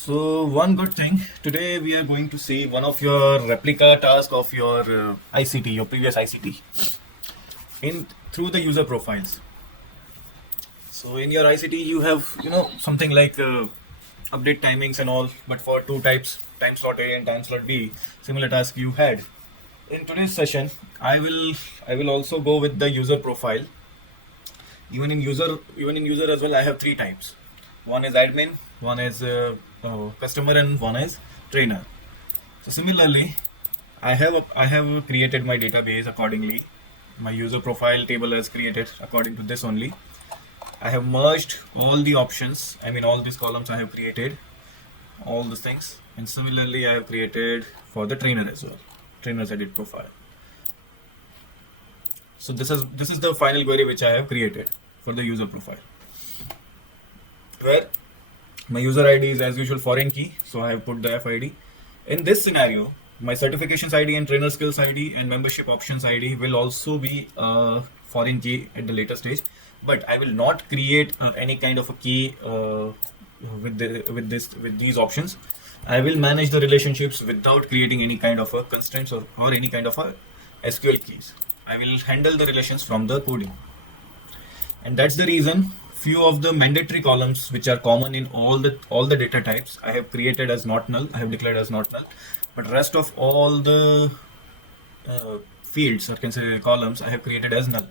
So one good thing today we are going to see one of your replica task of your ICT, your previous ICT, in through the user profiles. So in your ICT you have something like update timings and all, but for two types, time slot A and time slot B, similar task you had. In today's session, I will also go with the user profile. Even in user as well, I have three types. One is admin, one is customer, and one is trainer. So similarly, I have created my database accordingly. My user profile table is created according to this only. I have merged all the options. I mean all these columns I have created, all these things, and similarly I have created for the trainer as well. Trainer's edit profile. So this is the final query which I have created for the user profile, where my user ID is as usual foreign key, so I have put the FID. In this scenario, my certifications ID and trainer skills ID and membership options ID will also be foreign key at the later stage, but I will not create any kind of a key with these options. I will manage the relationships without creating any kind of a constraints or any kind of a SQL keys. I will handle the relations from the coding, and that's the reason few of the mandatory columns which are common in all the data types I have created as not null. I have declared as not null, but rest of all the fields, or can say columns, I have created as null,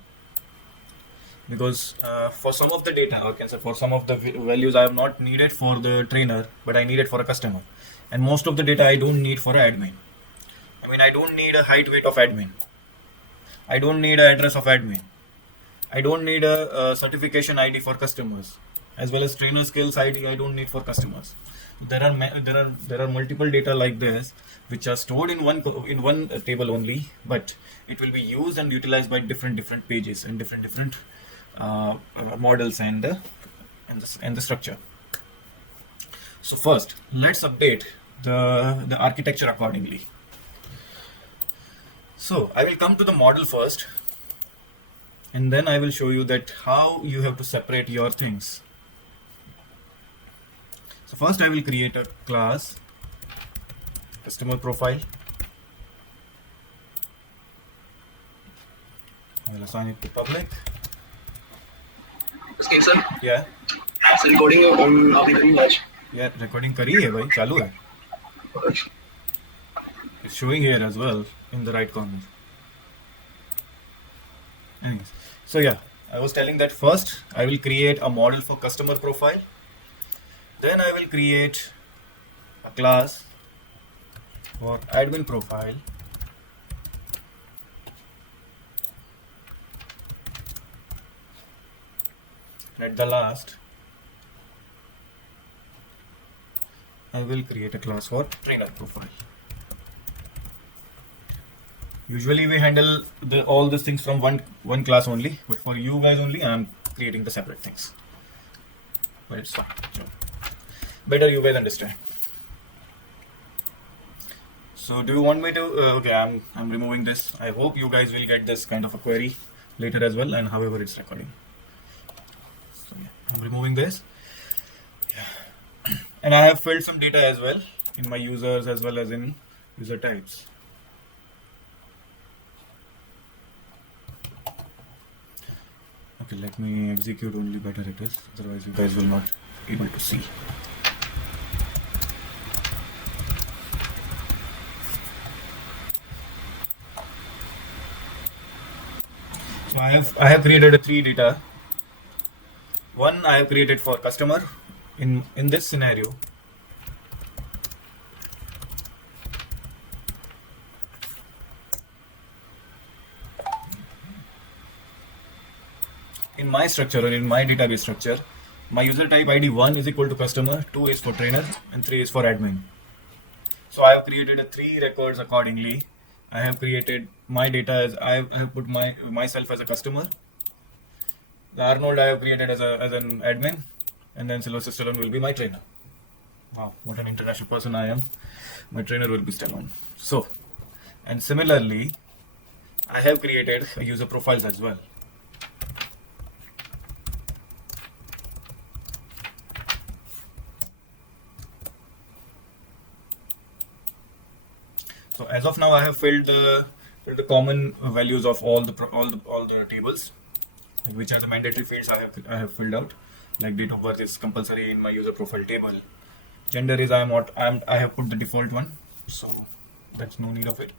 because for some of the data, or can say for some of the values I have not needed for the trainer, but I need it for a customer, and most of the data I don't need for admin. I mean, I don't need a height weight of admin. I don't need an address of admin. I don't need a certification ID for customers, as well as trainer skills ID. I don't need for customers. There are multiple data like this which are stored in one table only, but it will be used and utilized by different pages and different models and the structure. So first, let's update the architecture accordingly. So I will come to the model first, and then I will show you that how you have to separate your things. So first I will create a class customer profile. I will assign it to public. Excuse sir. Yeah. So recording आपने करी आज? Yeah, recording करी है भाई, चालू है. It's showing here as well in the right corner. Anyways, so yeah, I was telling that first I will create a model for customer profile. Then I will create a class for admin profile. And at the last, I will create a class for trainer profile. Usually we handle all these things from one class only, but for you guys only, I am creating the separate things. But it's fine. Better you guys understand. So do you want me to? Okay, I'm removing this. I hope you guys will get this kind of a query later as well, and however it's recording. So yeah, I'm removing this. Yeah, and I have filled some data as well in my users as well as in user types. Okay, let me execute only better it is, otherwise you guys will not able to see. So I have created a three data. One I have created for customer in this scenario. In my structure, or in my database structure, my user type ID 1 is equal to customer, 2 is for trainer, and 3 is for admin. So I have created a 3 records accordingly. I have created my data as I have put myself as a customer. The Arnold I have created as an admin, and then Sylvester Stallone will be my trainer. Wow, what an international person I am. My trainer will be Stallone. So, and similarly, I have created user profiles as well. So as of now, I have filled the common values of all the tables, like which are the mandatory fields I have filled out. Like date of birth is compulsory in my user profile table. Gender is I have put the default one, so that's no need of it.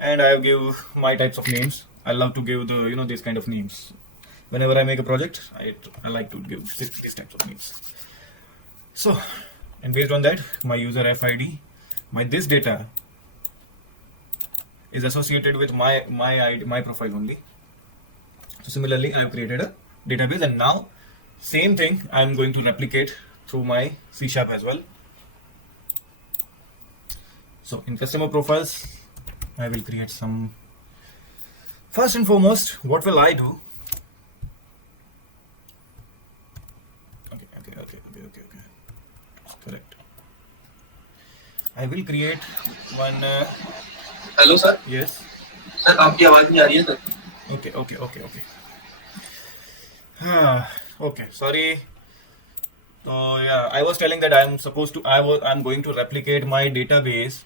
And I have give my types of names. I love to give the these kind of names. Whenever I make a project, I like to give these types of names. So, and based on that, my user FID, this data is associated with my profile only. So similarly, I have created a database, and now same thing I am going to replicate through my C# as well. So in customer profiles, I will create some. First and foremost, what will I do? Okay. That's correct. I will create one. Hello, sir. Yes. Sir, आपकी आवाज नहीं आ रही है sir. Okay. Okay. Sorry. So yeah, I was telling that I'm going to replicate my database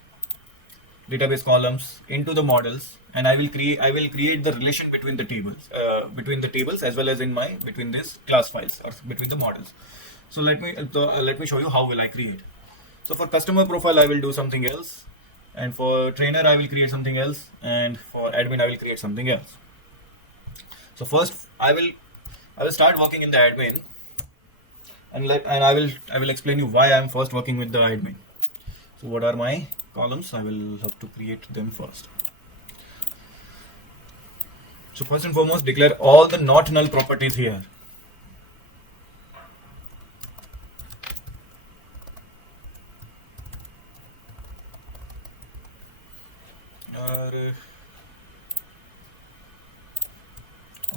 columns into the models, and I will create the relation between the tables as well as between these class files or between the models. So let me show you how will I create. So for customer profile I will do something else, and for trainer I will create something else, and for admin I will create something else. So first I will start working in the admin, and I will explain you why I am first working with the admin. So what are my columns? I will have to create them first. So first and foremost, declare all the not null properties here. Or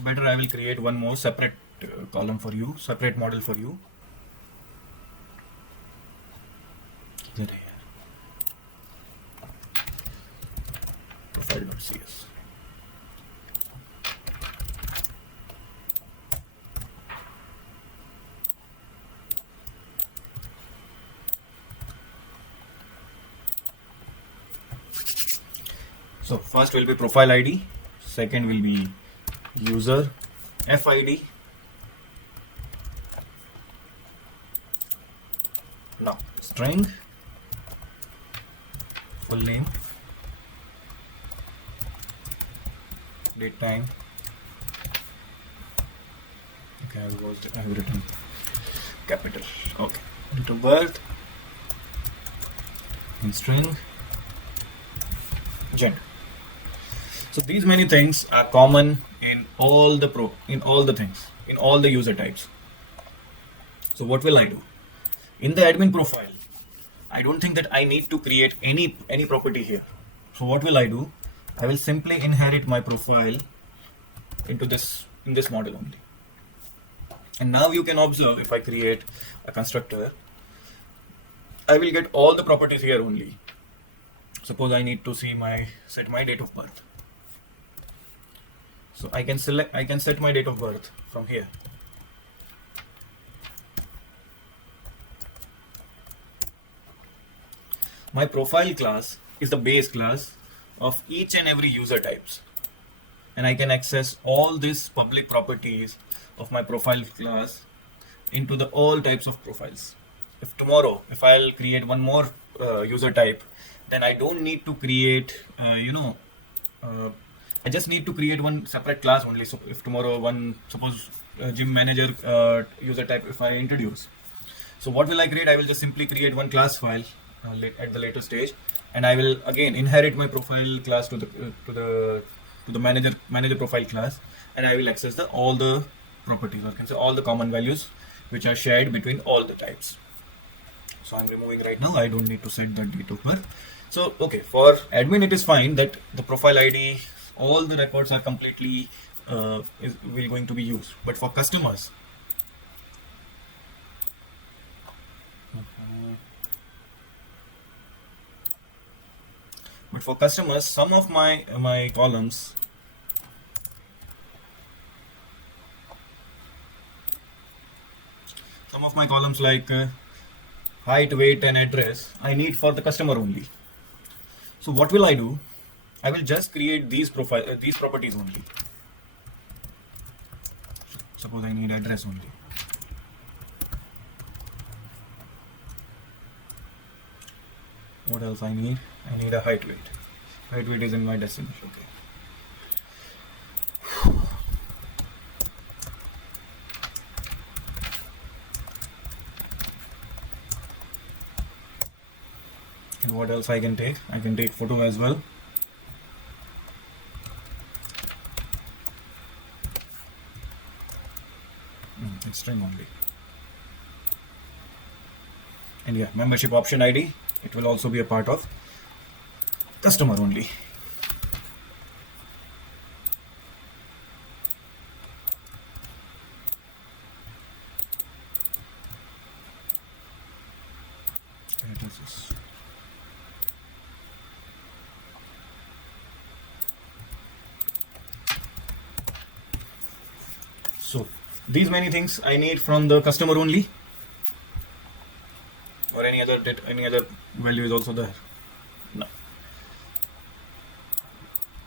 better, I will create one more separate column for you, separate model for you. Profile.cs. So first will be profile ID, second will be user FID. Now string, full name, date time. Okay, I have written capital. Okay, date of birth, in string, gender. So these many things are common in all the user types. So what will I do? In the admin profile, I don't think that I need to create any property here. So what will I do? I will simply inherit my profile in this model only. And now you can observe, if I create a constructor, I will get all the properties here only. Suppose I need to set my date of birth. So I can set my date of birth from here. My profile class is the base class of each and every user types, and I can access all these public properties of my profile class into the all types of profiles. If tomorrow, if I'll create one more user type, then I don't need to create I just need to create one separate class only. So if tomorrow suppose gym manager user type if I introduce, so what will I create? I will just simply create one class file at the later stage, and I will again inherit my profile class to the manager profile class, and I will access all the properties, or I can say all the common values which are shared between all the types. So I'm removing right now. I don't need to set the date of birth. So okay, for admin it is fine that the profile ID, all the records are completely will going to be used. But for customers, some of my columns, like height, weight, and address, I need for the customer only. So what will I do? I will just create these properties only. Suppose I need address only. What else I need? I need a height weight. Height weight is in my destination. Okay. And what else I can take? I can take photo as well. It's string only. And yeah, membership option ID. It will also be a part of customer only. Addresses. So these many things I need from the customer only, or any other value is also there. No.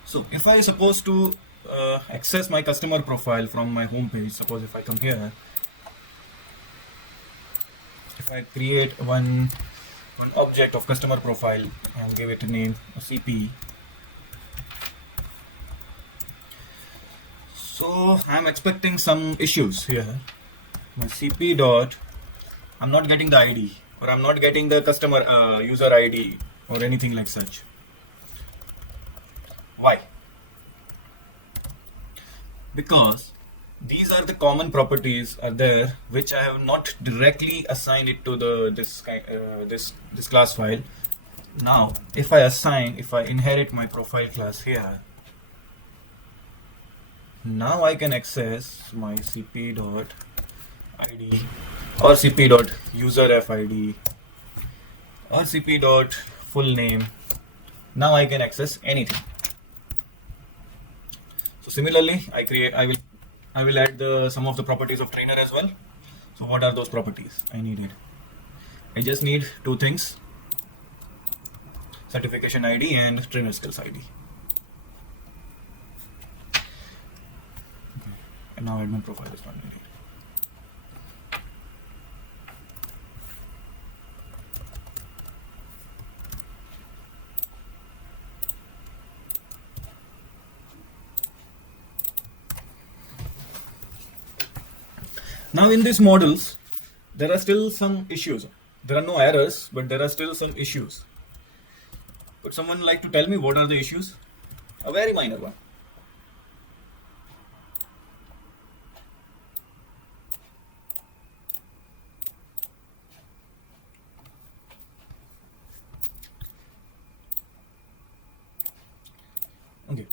So if I suppose to access my customer profile from my home page, suppose if I come here, if I create one object of customer profile and give it a name, a CP. So I'm expecting some issues here. My CP dot, I'm not getting the ID, or I'm not getting the customer user ID or anything like such. Why? Because these are the common properties are there which I have not directly assigned it to this class file. Now if I inherit my profile class here, now I can access my cp dot id or cp dot user FID or cp dot full name. Now I can access anything. So similarly, I will add some of the properties of trainer as well. So what are those properties I needed? I just need two things: certification ID and trainer skills ID. Okay. And now admin profile is not needed. Now in these models, there are still some issues. There are no errors, but there are still some issues. Would someone like to tell me what are the issues? A very minor one. Okay.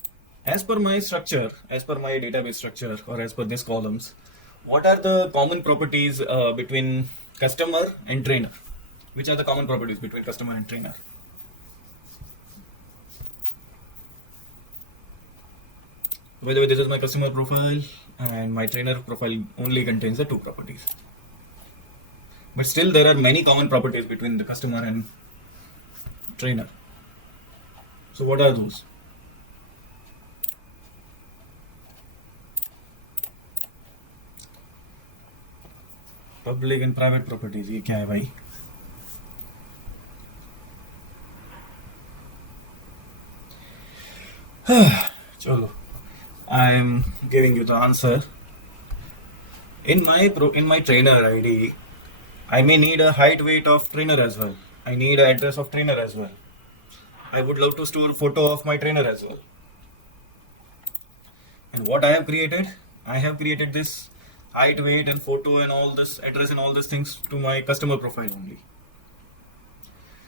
As per my structure, as per my database structure, or as per these columns, what are the common properties between customer and trainer? Which are the common properties between customer and trainer? By the way, this is my customer profile, and my trainer profile only contains the two properties. But still, there are many common properties between the customer and trainer. So what are those? Public and private properties, ये क्या है भाई? चलो, I am giving you the answer. In my trainer ID, I may need a height weight of trainer as well. I need an address of trainer as well. I would love to store photo of my trainer as well. And what I have created this height, weight, and photo, and all this address and all these things to my customer profile only.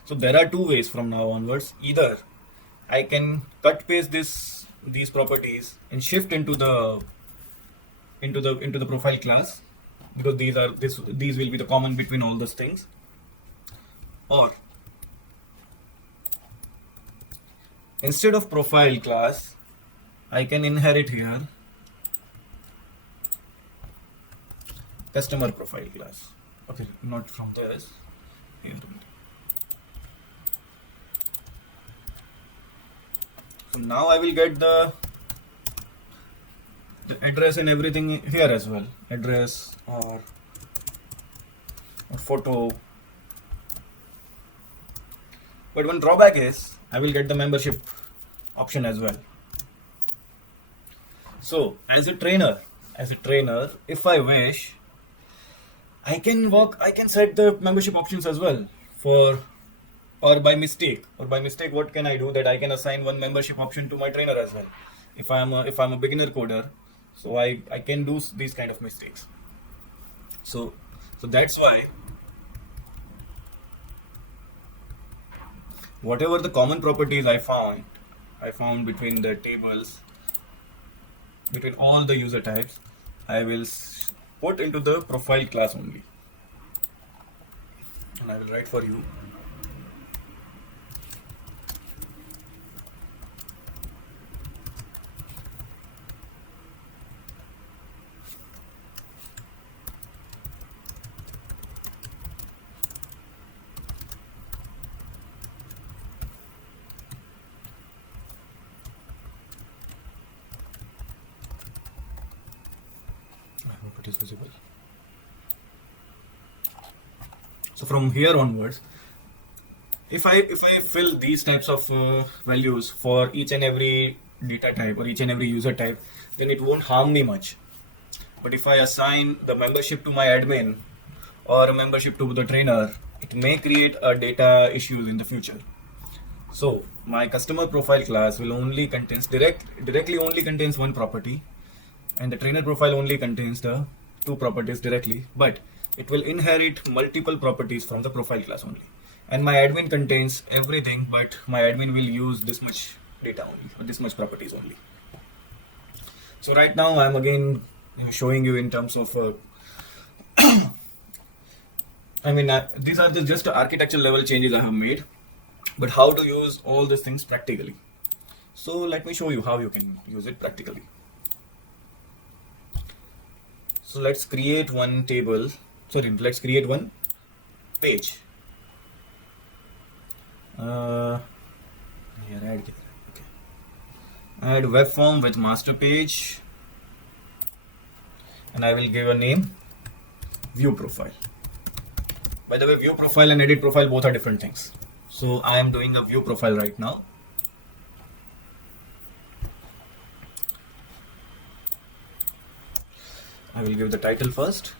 So there are two ways from now onwards. Either I can cut paste these properties and shift into the profile class, because these will be the common between all those things, or instead of profile class, I can inherit here customer profile class. Okay, not from this. Here. So now I will get the address and everything here as well. Address or photo. But one drawback is I will get the membership option as well. So as a trainer, if I wish, I can set the membership options as well or by mistake, what can I do that I can assign one membership option to my trainer as well. If I'm a beginner coder, so I can do these kind of mistakes. So that's why whatever the common properties I found between the tables, between all the user types, I will put into the profile class only, and I will write for you. I hope it is visible. So from here onwards, if I fill these types of values for each and every data type or each and every user type, then it won't harm me much. But if I assign the membership to my admin or a membership to the trainer, it may create a data issues in the future. So my customer profile class will only contains directly only contains one property, and the trainer profile only contains the two properties directly, but it will inherit multiple properties from the profile class only. And my admin contains everything, but my admin will use this much data only, or this much properties only. So right now I'm again showing you in terms of these are just architecture level changes I have made, but how to use all these things practically. So let me show you how you can use it practically. So let's create one table. Let's create one page. Here, add web form with master page, and I will give a name view profile. By the way, view profile and edit profile both are different things. So I am doing a view profile right now. I will give the title first.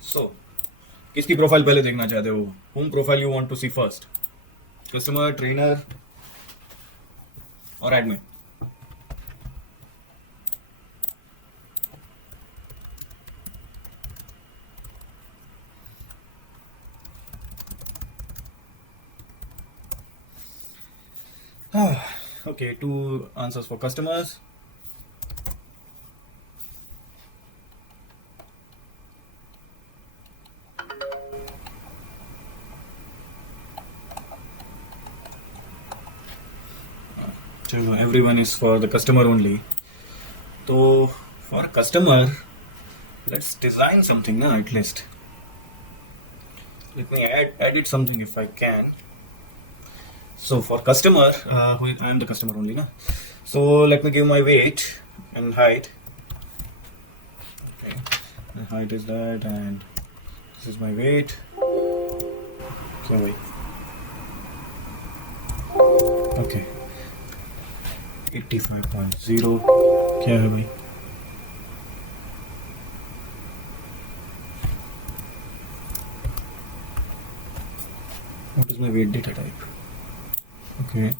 So, किसकी profile पहले देखना चाहते हो? Whom profile you want to see first? Customer, trainer, or admin? Okay, two answers for customers. So everyone is for the customer only. So for customer, let's design something now at least. Let me edit something if I can. So for customer, I am the customer only, na? So let me give my weight and height. Okay, the height is that, and this is my weight. So wait. Okay. 85.0. क्या है भाई? What is my weight data type? Okay.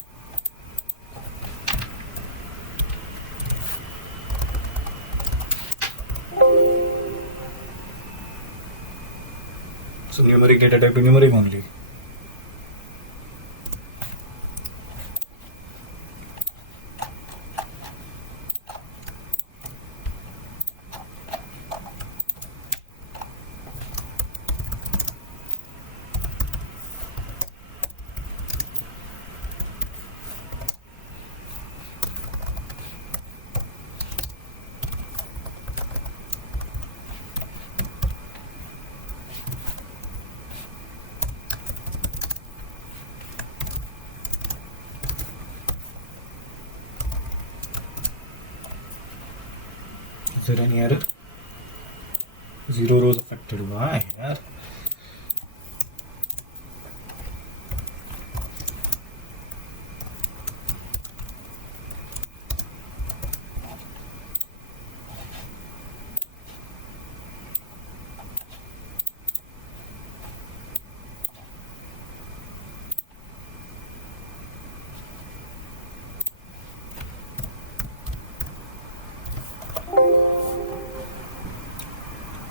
So numeric data type to numeric only. Is there any error? 0 rows affected. Why? Yeah.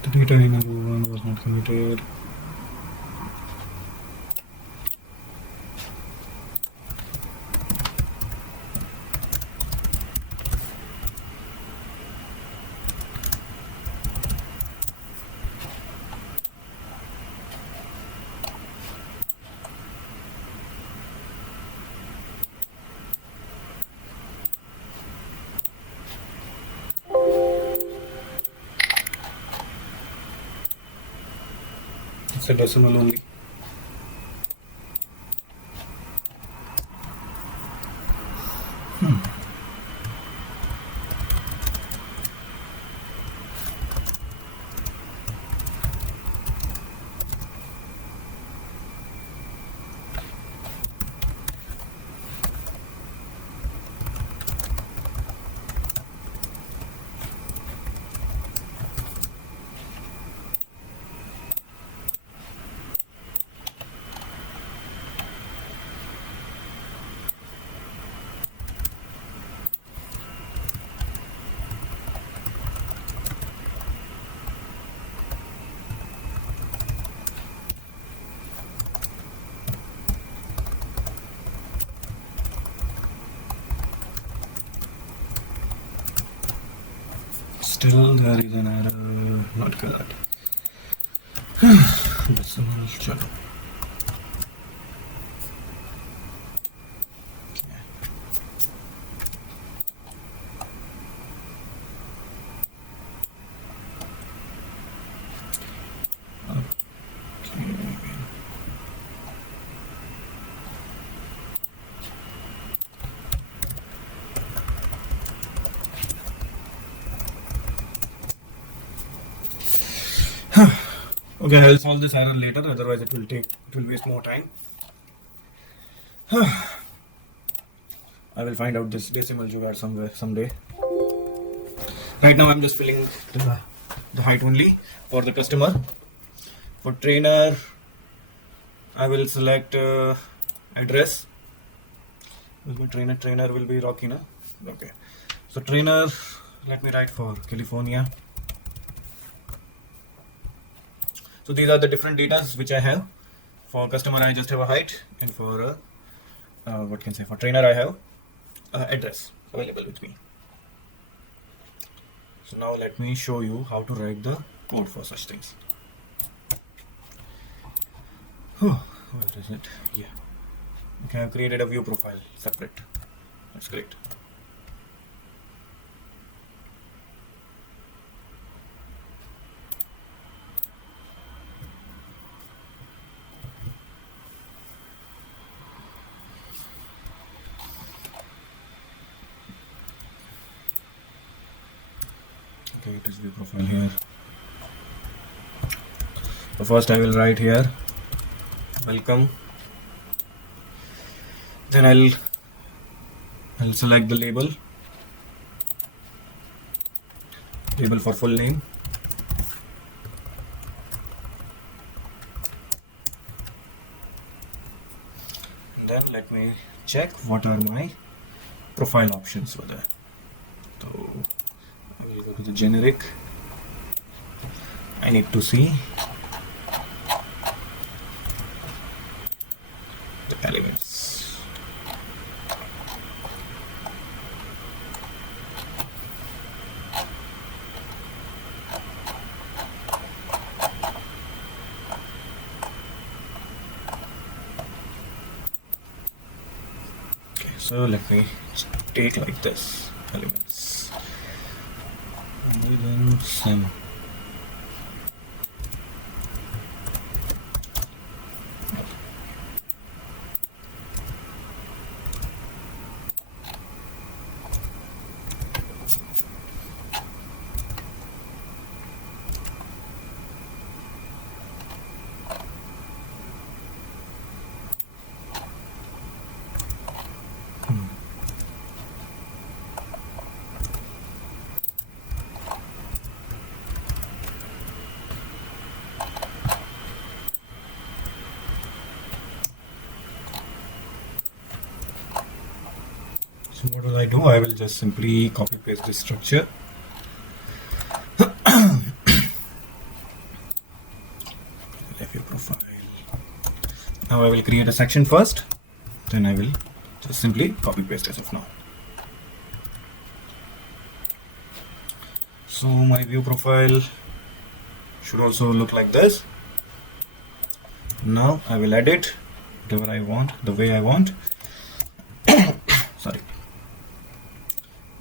The data in number 1 was not committed. It's a decimal only. Still there is an error. Not good. Decimal. Chalo. Okay, I'll solve this error later, otherwise it will waste more time. I will find out this decimal jugaad someday. Right now I'm just filling the height only for the customer. For trainer, I will select address. Trainer will be Rocky, na? Okay. So trainer, let me write for California. So these are the different data which I have. For customer, I just have a height, and for for trainer, I have address available with me. So now let me show you how to write the code for such things. What is it? Yeah. Okay, I've created a view profile separate. That's great. Okay, it is view profile here. So first I will write here welcome. Then I'll select the label for full name. And then let me check what are my profile options for that. So I will go to the generic. I need to see the elements. Okay, so let me take like this elements. And then same. I do, I will just simply copy paste this structure. View profile. Now I will create a section first, then I will just simply copy paste as of now. So my view profile should also look like this. Now I will edit whatever I want, the way I want. Sorry.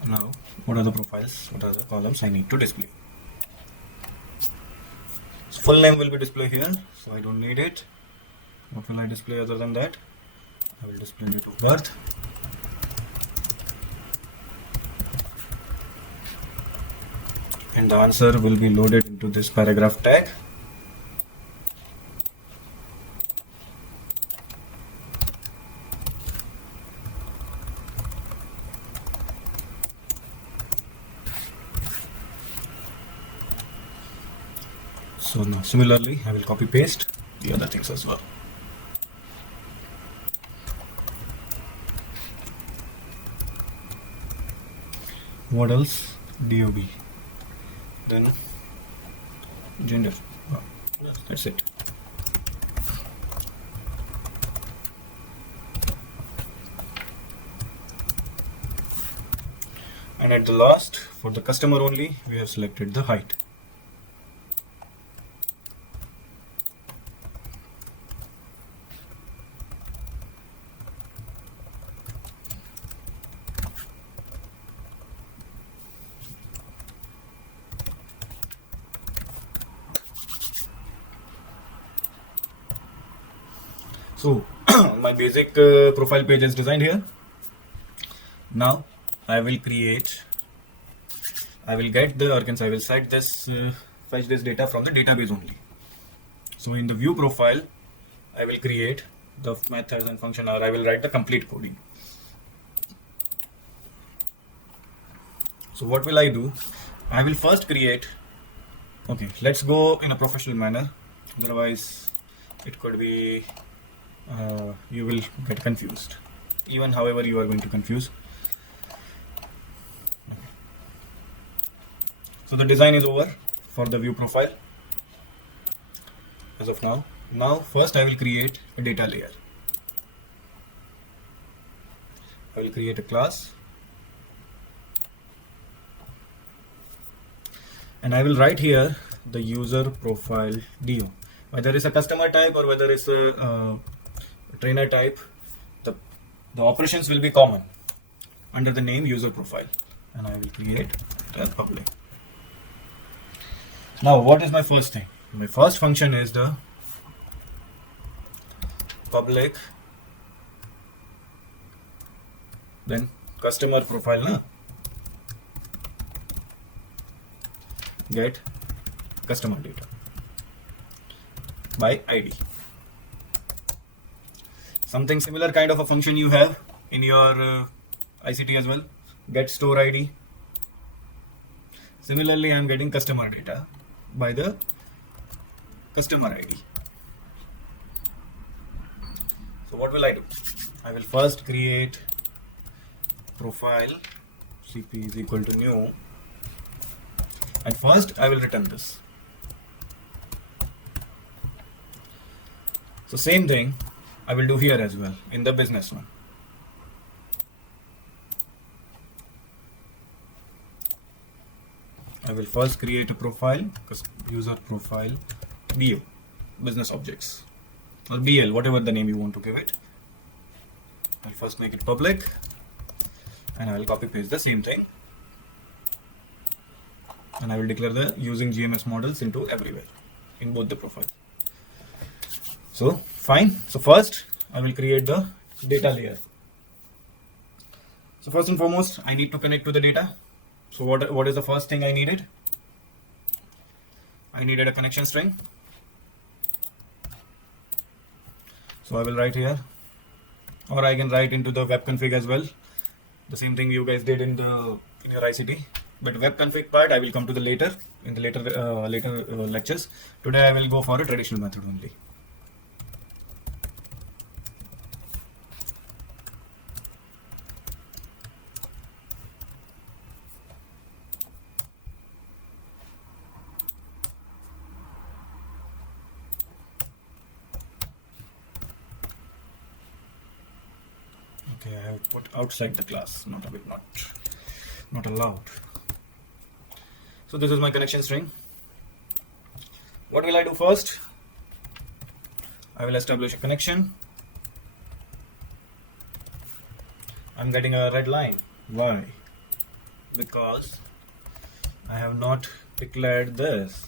Now what are the profiles, what are the columns I need to display? So full name will be displayed here, so I don't need it. What will I display other than that? I will display date of birth. And the answer will be loaded into this paragraph tag. So now similarly I will copy paste the other things as well. What else? DOB. Then gender. Oh, that's it. And at the last, for the customer only, we have selected the height. So my basic profile page is designed here. Now I will get the organs, I will set this, fetch this data from the database only. So in the view profile, I will create the methods and function, or I will write the complete coding. So what will I do? I will first create, okay, let's go in a professional manner, otherwise it could be you will get confused, even however you are going to confuse. So the design is over for the view profile as of now. Now first I will create a data layer. I will create a class and I will write here the user profile DO. Whether it's a customer type or whether it's a trainer type, the operations will be common under the name user profile, and I will create as public. Now what is my first thing? My first function is the public, then customer profile get customer data by ID. Something similar kind of a function you have in your ICT as well, get store ID. Similarly, I am getting customer data by the customer ID. So what will I do? I will first create profile cp is equal to new, and first I will return this. So same thing I will do here as well in the business one. I will first create a profile, user profile BO, business objects, or BL, whatever the name you want to give it. I'll first make it public and I will copy paste the same thing, and I will declare the using GMS models into everywhere in both the profiles. So fine. So first I will create the data layer. So first and foremost I need to connect to the data. So what is the first thing I needed? I needed a connection string. So I will write here, or I can write into the web config as well. The same thing you guys did in your ICT. But web config part I will come to the later in the later lectures. Today I will go for a traditional method only. put outside the class, not allowed. So this is my connection string. What will I do first? I will establish a connection. I'm getting a red line. Why? Because I have not declared this.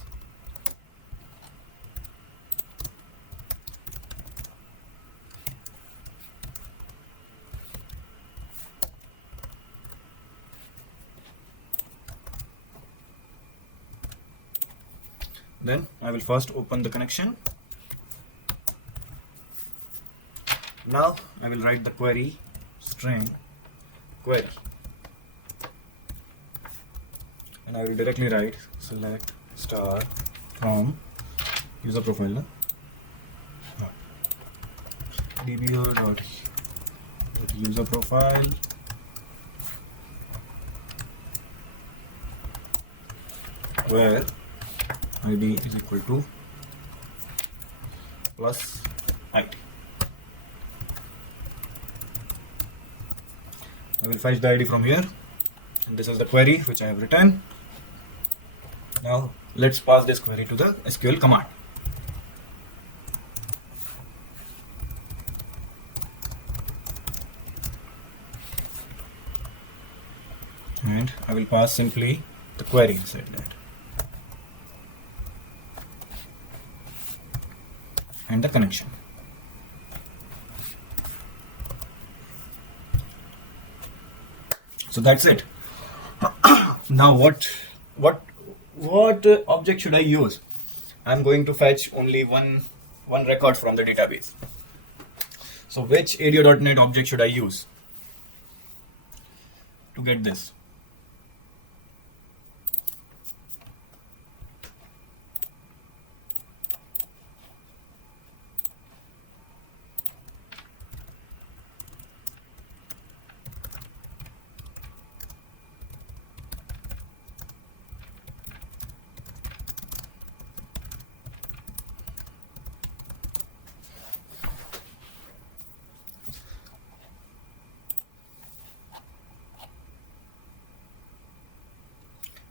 Then I will first open the connection. Now I will write the query string query, and I will directly write select star from user profile dbo dot user profile where id is equal to plus id. I will fetch the id from here, and this is the query which I have written. Now let's pass this query to the SQL command. And I will pass simply the query inside that and the connection. So that's it. Now what object should I use? I'm going to fetch only one record from the database. So which ADO.NET object should I use to get this?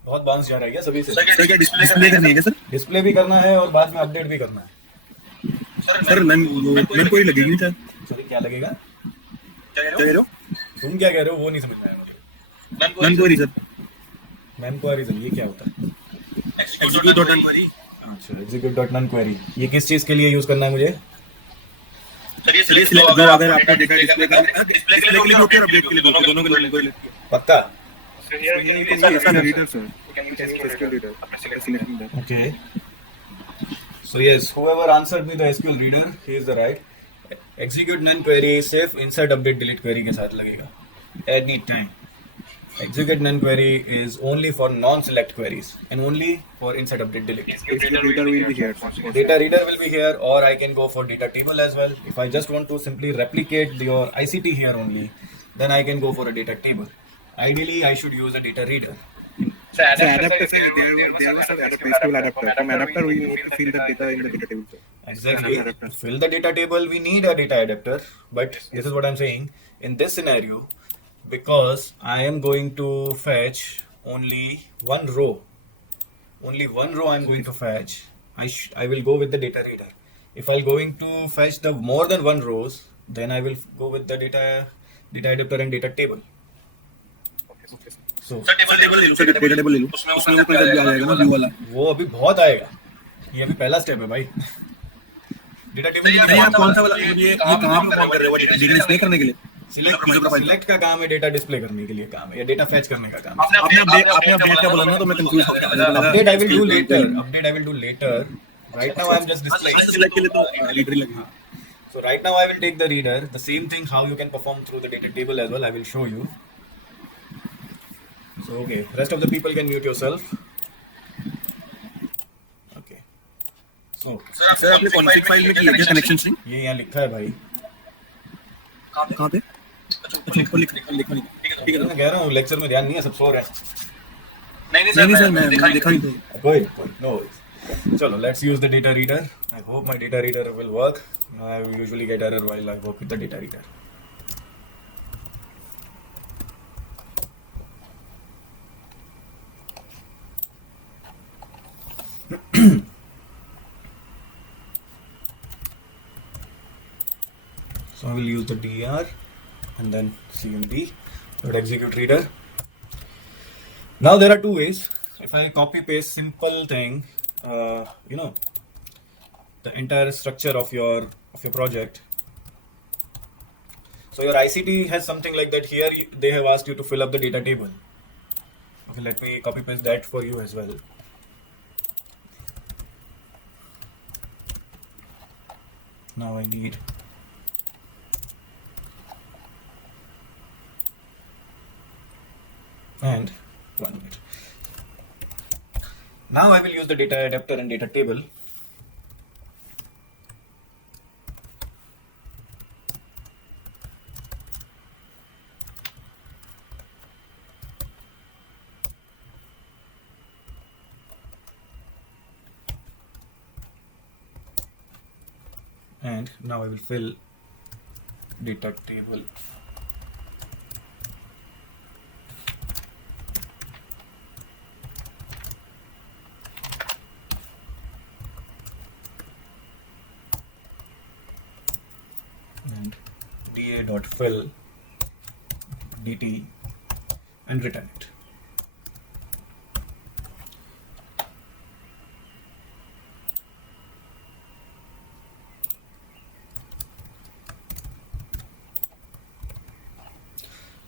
बहुत bounce जा रहा है क्या सभी से? Sir क्या display करनी है क्या सर? डिस्प्ले भी करना है और बाद में अपडेट भी करना है. सर मैम कोई लगेगी नहीं सर. सॉरी क्या लगेगा? क्या कह रहे हो? तुम क्या कह रहे हो वो नहीं समझ में आया मुझे. Ma'am query sir. Ma'am query ये क्या होता है? Execute dot query. अच्छा एग्जीक्यूट डॉट नन क्वेरी. ये किस चीज के लिए यूज करना है मुझे? सर ये सिलेक्ट जो अगर आपका डेटा डिस्प्ले करना है डिस्प्ले के लिए और अपडेट के लिए दोनों के लिए कोई पक्का? Reader sir. SQL reader. Selecting that. Okay. So yes, whoever answered me the SQL reader, he is the right. Execute none query सिर्फ insert update delete query के साथ लगेगा. Any time. Execute none query is only for non-select queries and only for insert update delete. Reader will be here. Data reader will be here, or I can go for data table as well. If I just want to simply replicate your ICT here only, then I can go for a data table. Ideally, I should use a data reader. So adapter, sir, there was some adapter, SQL adapter. From adapter, we need to fill the data in the data table, sir. Exactly. To fill the data table, we need a data adapter. But this is what I'm saying. In this scenario, because I am going to fetch only one row I'm going to fetch, I will go with the data reader. If I'm going to fetch the more than one rows, then I will go with the data adapter and data table. So data table ले लो. उसमें ऊपर आ जाएगा ना view वाला. वो अभी बहुत आएगा. ये अभी पहला स्टेप है भाई. डेटा टेबल कौन सा वाला ये कहां पे काम कर रहे हो? डेटा डिस्प्ले करने के लिए. सिलेक्ट का काम है, डेटा डिस्प्ले करने के लिए काम है, या डेटा फैच करने का काम है. आपने अपडेट का बोला ना तो मैं कंफ्यूज हो गया. Update I will do later. Right now I am just displaying. Select के लिए तो रीडर ही लगेगा. So right now I will take the reader. The same thing how you can perform through the data table as well. I will show you. So okay, rest of the people can mute yourself. Okay. So sir आपने config file में किया क्या connection string? ये यहाँ लिखा है भाई. कहां पे? अच्छा ऊपर लिखा नहीं. ठीक है. मैं कह रहा हूँ लेक्चर में ध्यान नहीं है, सब सो रहे हैं. नहीं सर मैं देखा ही तो. कोई no worries. चलो let's use the data reader. I hope my data reader will work. I usually get error while I work with the data reader. So I will use the dir and then cmd.execute reader. Now there are two ways. If I copy paste simple thing, the entire structure of your project. So your ICT has something like that. Here they have asked you to fill up the data table. Okay, let me copy paste that for you as well. Now I need and 1 minute. Now I will use the data adapter and data table. And now I will fill data table. And da.fill dt and return it.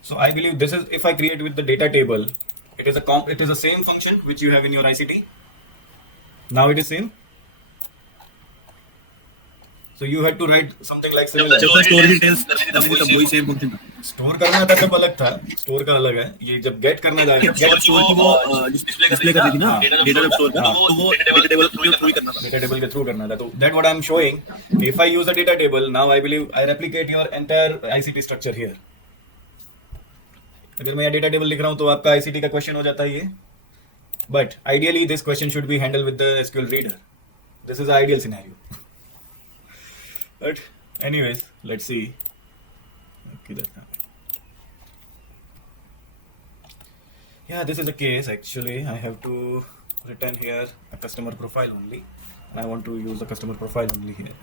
So I believe this is, if I create with the data table, it is the same function which you have in your ICT. Now it is same. So you had to write something like similar. जब store details तब वही same function था. Store करना था तब अलग था, store का अलग है. ये जब गेट करना था, गेट स्टोर की वो डिस्प्ले कर दी थी ना डेटा जब स्टोर का, तो वो डेटा टेबल थ्रू ही करना था. डेटा टेबल के थ्रू करना था. तो that what I am showing. If I use a data table, now I believe I replicate your entire ICT structure here. अगर मैं डेटा टेबल लिख रहा हूं तो आपका आईसीटी का क्वेश्चन हो जाता है ये. But ideally this question should be handle with the SQL reader. This is ideal scenario. But anyways, let's see. Yeah, this is the case actually. I have to return here a customer profile only, and I want to use the customer profile only here.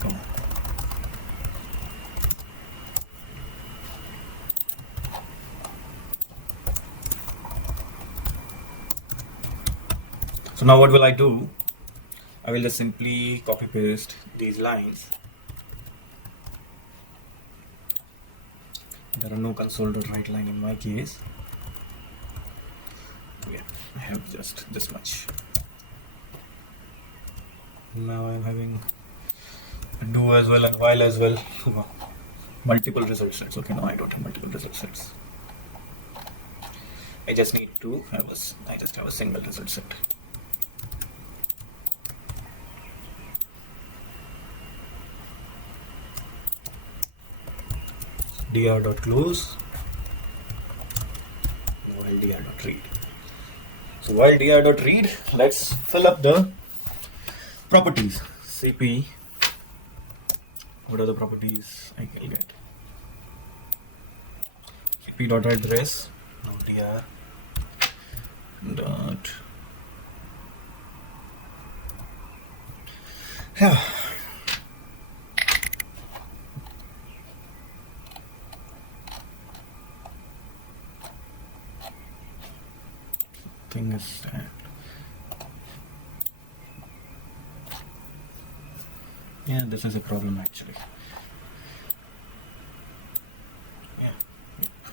Come on. So now what will I do? I will just simply copy paste these lines. There are no console.write line in my case. Yeah, I have just this much. Now I am having a do as well and while as well. Multiple result sets. Okay, no, I don't have multiple result sets. I just need to have I just have a single result set. dr.close while dr.read. So while dr.read, let's fill up the properties. cp, what are the properties I can get? cp.address, dr dot yeah. Thing is yeah, this is a problem actually. Yeah,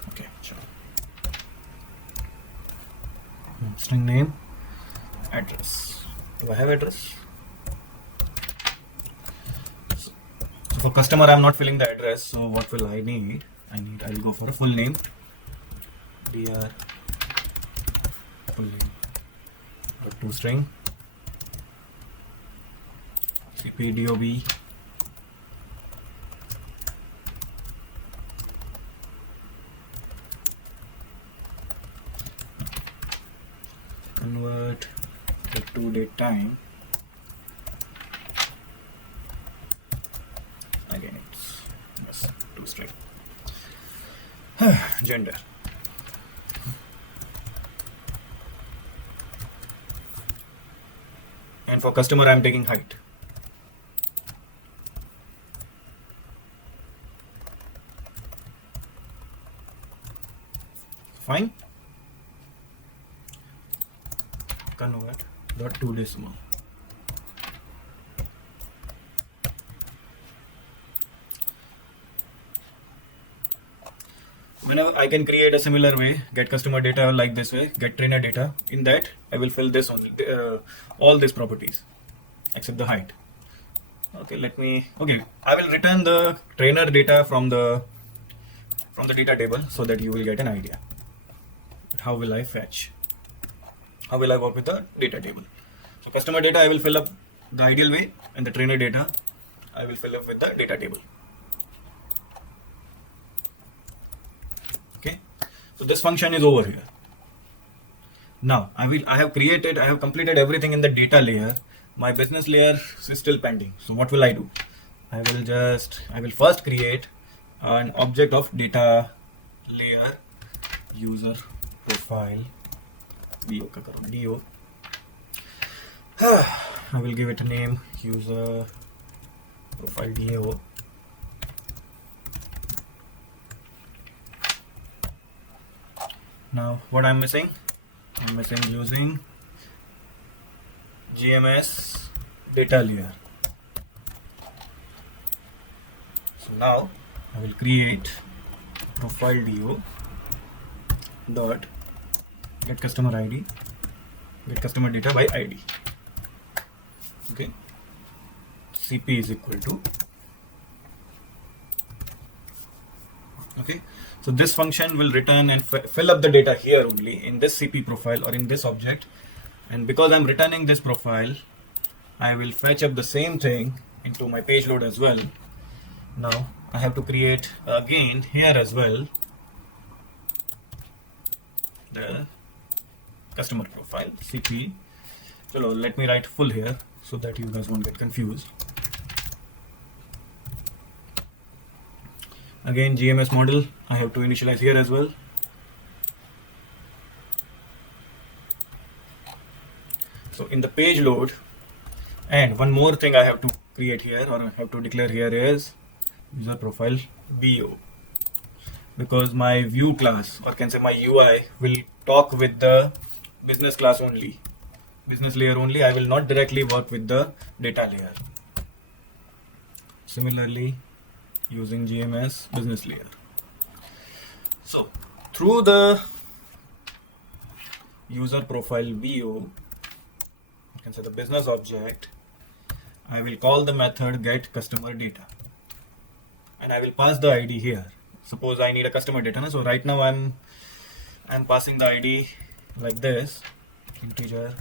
okay, sure. String name, address. Do I have address? So for customer I'm not filling the address, so what will I need? I'll go for a full name. dr full name. To string cpdob convert the to date time. Again it's yes, to string. Gender. and for customer I'm taking height. Fine. Convert dot to decimal. Whenever I can create a similar way, get customer data like this way, get trainer data. In that, I will fill this only, all these properties, except the height. Okay, I will return the trainer data from the data table so that you will get an idea. But how will I fetch? How will I work with the data table? So customer data I will fill up the ideal way, and the trainer data I will fill up with the data table. Okay, so this function is over here. Now I have completed everything in the data layer. My business layer is still pending. So what will I do? I will first create an object of data layer user profile do. I will give it a name, user profile do. Now what I'm missing using GMS data layer. So now I will create profile do dot get customer ID, get customer data by ID. Okay, CP is equal to. Okay, so this function will return and fill up the data here only in this CP profile or in this object. And because I'm returning this profile, I will fetch up the same thing into my page load as well. Now I have to create again here as well the customer profile CP. So let me write full here so that you guys won't get confused. Again, GMS model I have to initialize here as well. So in the page load, and one more thing I have to create here, or I have to declare here, is user profile BO, because my view class, or can say my UI, will talk with the business class only, business layer only. I will not directly work with the data layer. Similarly, using GMS business layer. So through the user profile BO, you can say the business object, I will call the method get customer data, and I will pass the ID here. Suppose I need a customer data, so right now I'm passing the ID like this, integer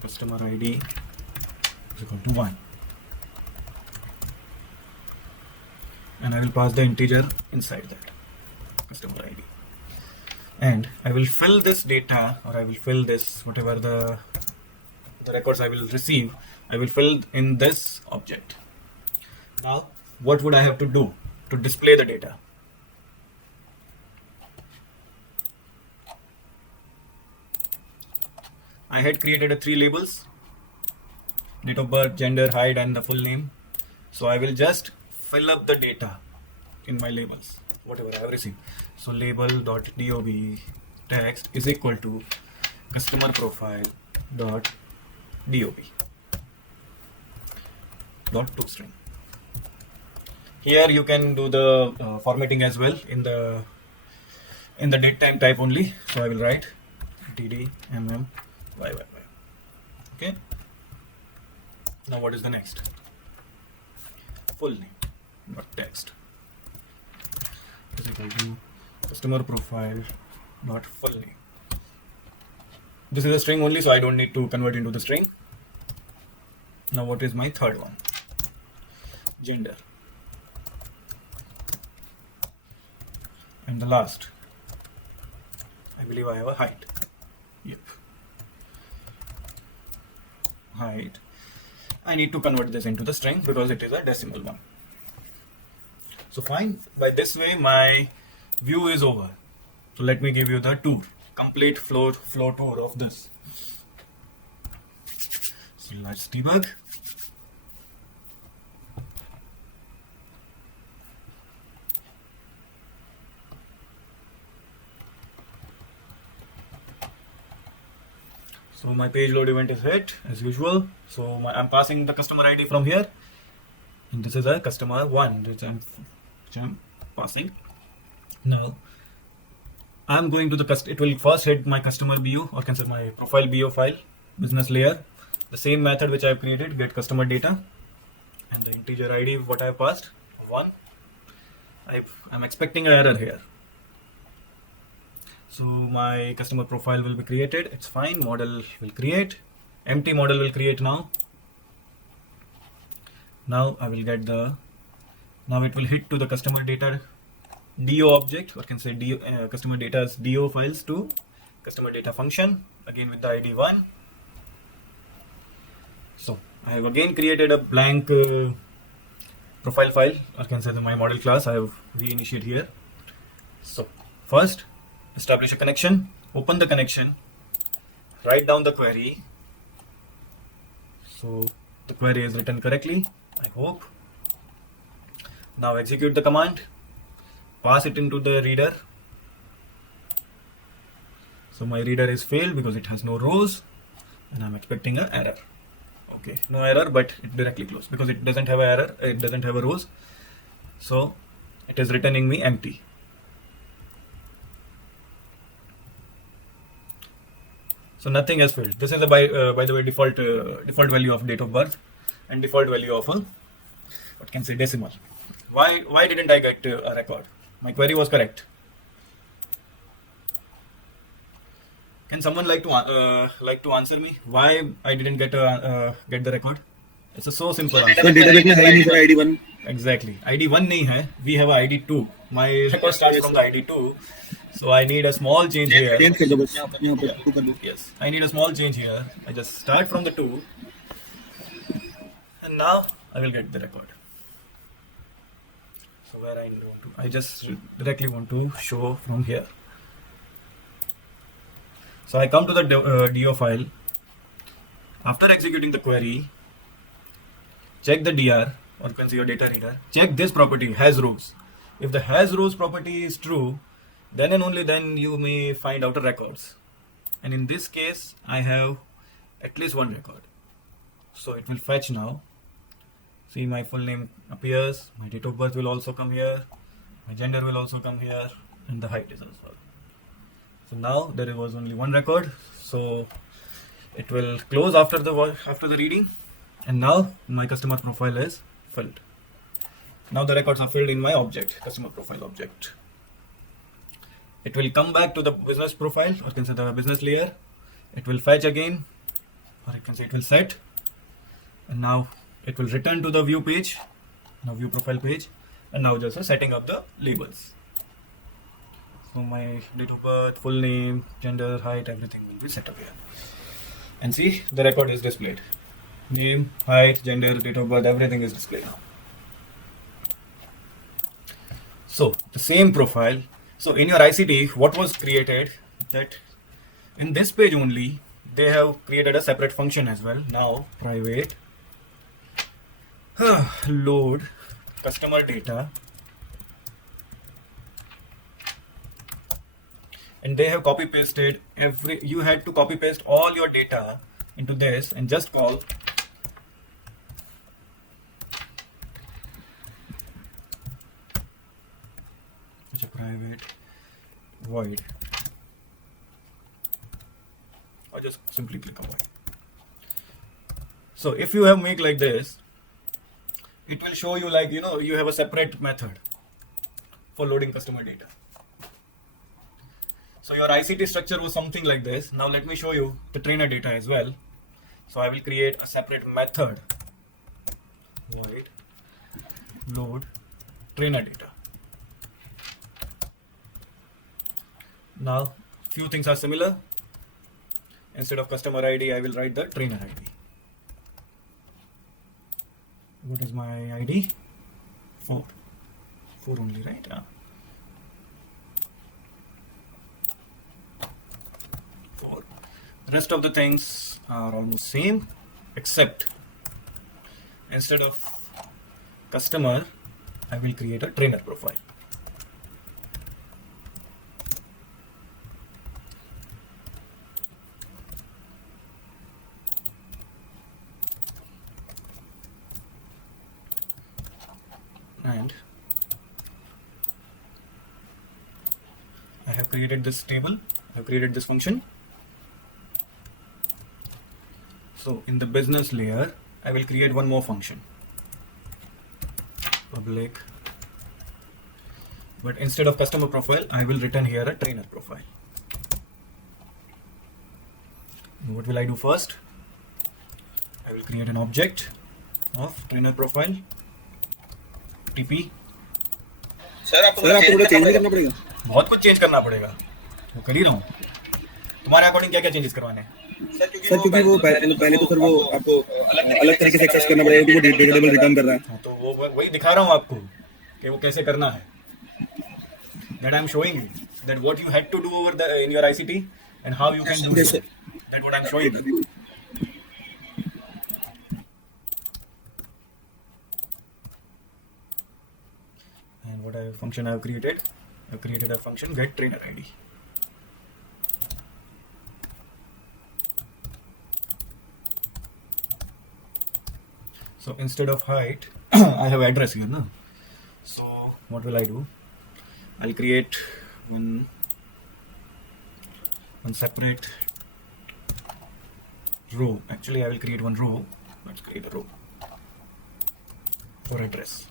customer ID is equal to 1, and I will pass the integer inside that customer ID, and I will fill this data, or I will fill this, whatever the records I will receive, I will fill in this object. Now what would I have to do to display the data? I had created 3 labels: date of birth, gender, height, and the full name. So I will just fill up the data in my labels, whatever I have received. So label.dob text is equal to customer profile dot dob dot toString. Here you can do the formatting as well in the datetime type only. So I will write dd mm YYY. Okay. Now what is the next? Full name dot text is equal to customer profile dot full name. This is a string only, so I don't need to convert into the string. Now what is my third one? Gender. And the last, I believe I have a height. Yep. Height. I need to convert this into the string because it is a decimal one. So fine, by this way my view is over. So let me give you the tour, complete flow tour of this. So let's debug. So my page load event is hit as usual. So I'm passing the customer ID from here, and this is a customer one which I'm passing. Now I'm going to the it will first hit my customer BU, or consider my profile BO file, business layer, the same method which I've created, get customer data, and the integer ID what I've passed, 1. I'm expecting an error here. So my customer profile will be created, it's fine, model will create, empty model will create now. Now I will get now it will hit to the customer data DO object, or can say customer data's DO files to customer data function, again with the ID 1. So I have again created a blank profile file, or can say my model class I have reinitiated here. So first establish a connection, open the connection, write down the query. So the query is written correctly, I hope. Now execute the command, pass it into the reader. So my reader is failed because it has no rows, and I'm expecting an error. Okay, no error, but it directly closed because it doesn't have an error, it doesn't have a rows. So it is returning me empty. So nothing has failed. This is a by the way default value of date of birth and default value of a what can say decimal. Why didn't I get a record? My query was correct. Can someone like to answer me why I didn't get the record? It's a so simple answer. So database में है ही नहीं sir ID 1. Exactly. ID 1 नहीं है. We have a ID 2. My record starts from the ID 2. So I need a small change here. Change कर दो बस यहाँ पर तू कर दो. Yes. I need a small change here. I just start from the 2. And now I will get the record. So where I just directly want to show from here. So I come to the DO file. After executing the query, check the DR, or you can see your data reader. Check this property, has rows. If the has rows property is true, then and only then you may find outer records. And in this case, I have at least one record. So it will fetch now. See, my full name appears, my date of birth will also come here, my gender will also come here, and the height is also. So now there was only one record, so it will close after the reading, and now my customer profile is filled. Now the records are filled in my object, customer profile object. It will come back to the business profile, or you can say the business layer. It will fetch again, or you can say it will set, and now it will return to the view page, now view profile page, and now just setting up the labels. So my date of birth, full name, gender, height, everything will be set up here. And see, the record is displayed. Name, height, gender, date of birth, everything is displayed now. So the same profile. So in your ICT, what was created, that in this page only, they have created a separate function as well. Now private load customer data, and they have copy pasted you had to copy paste all your data into this and just call such a private void, or just simply click on void. So if you have make like this, it will show you like, you have a separate method for loading customer data. So your ICT structure was something like this. Now let me show you the trainer data as well. So I will create a separate method, void load trainer data. Now few things are similar. Instead of customer ID, I will write the trainer ID. What is my ID? 4 only, right? Yeah. 4. The rest of the things are almost same. except instead of customer, I will create a trainer profile. And I have created this table, I have created this function. So in the business layer, I will create one more function, public, but instead of customer profile, I will return here a trainer profile. What will I do first? I will create an object of trainer profile, TP. Sir आपको थोड़ा change नहीं करना पड़ेगा? बहुत कुछ change करना पड़ेगा, वो कर ही रहा हूँ. तुम्हारे अकॉर्डिंग क्या क्या चेंजेस करवाने हैं? सर क्योंकि वो पहले तो सर वो आपको अलग तरीके से एक्सेस करना पड़ेगा क्योंकि वो डेटा टेबल रिटर्न कर रहा है. हाँ, तो वो वही दिखा रहा हूँ आपको कि वो कैसे करना है. That I am showing you that what you had to do over the in your ICT and how you can do Yes, it. That what I am showing you. And what function I have created? I have created a function get trainer ID. So instead of height, I have address here, no? So what will I do? I'll create one separate row. Actually, I will create one row. Let's create a row for address.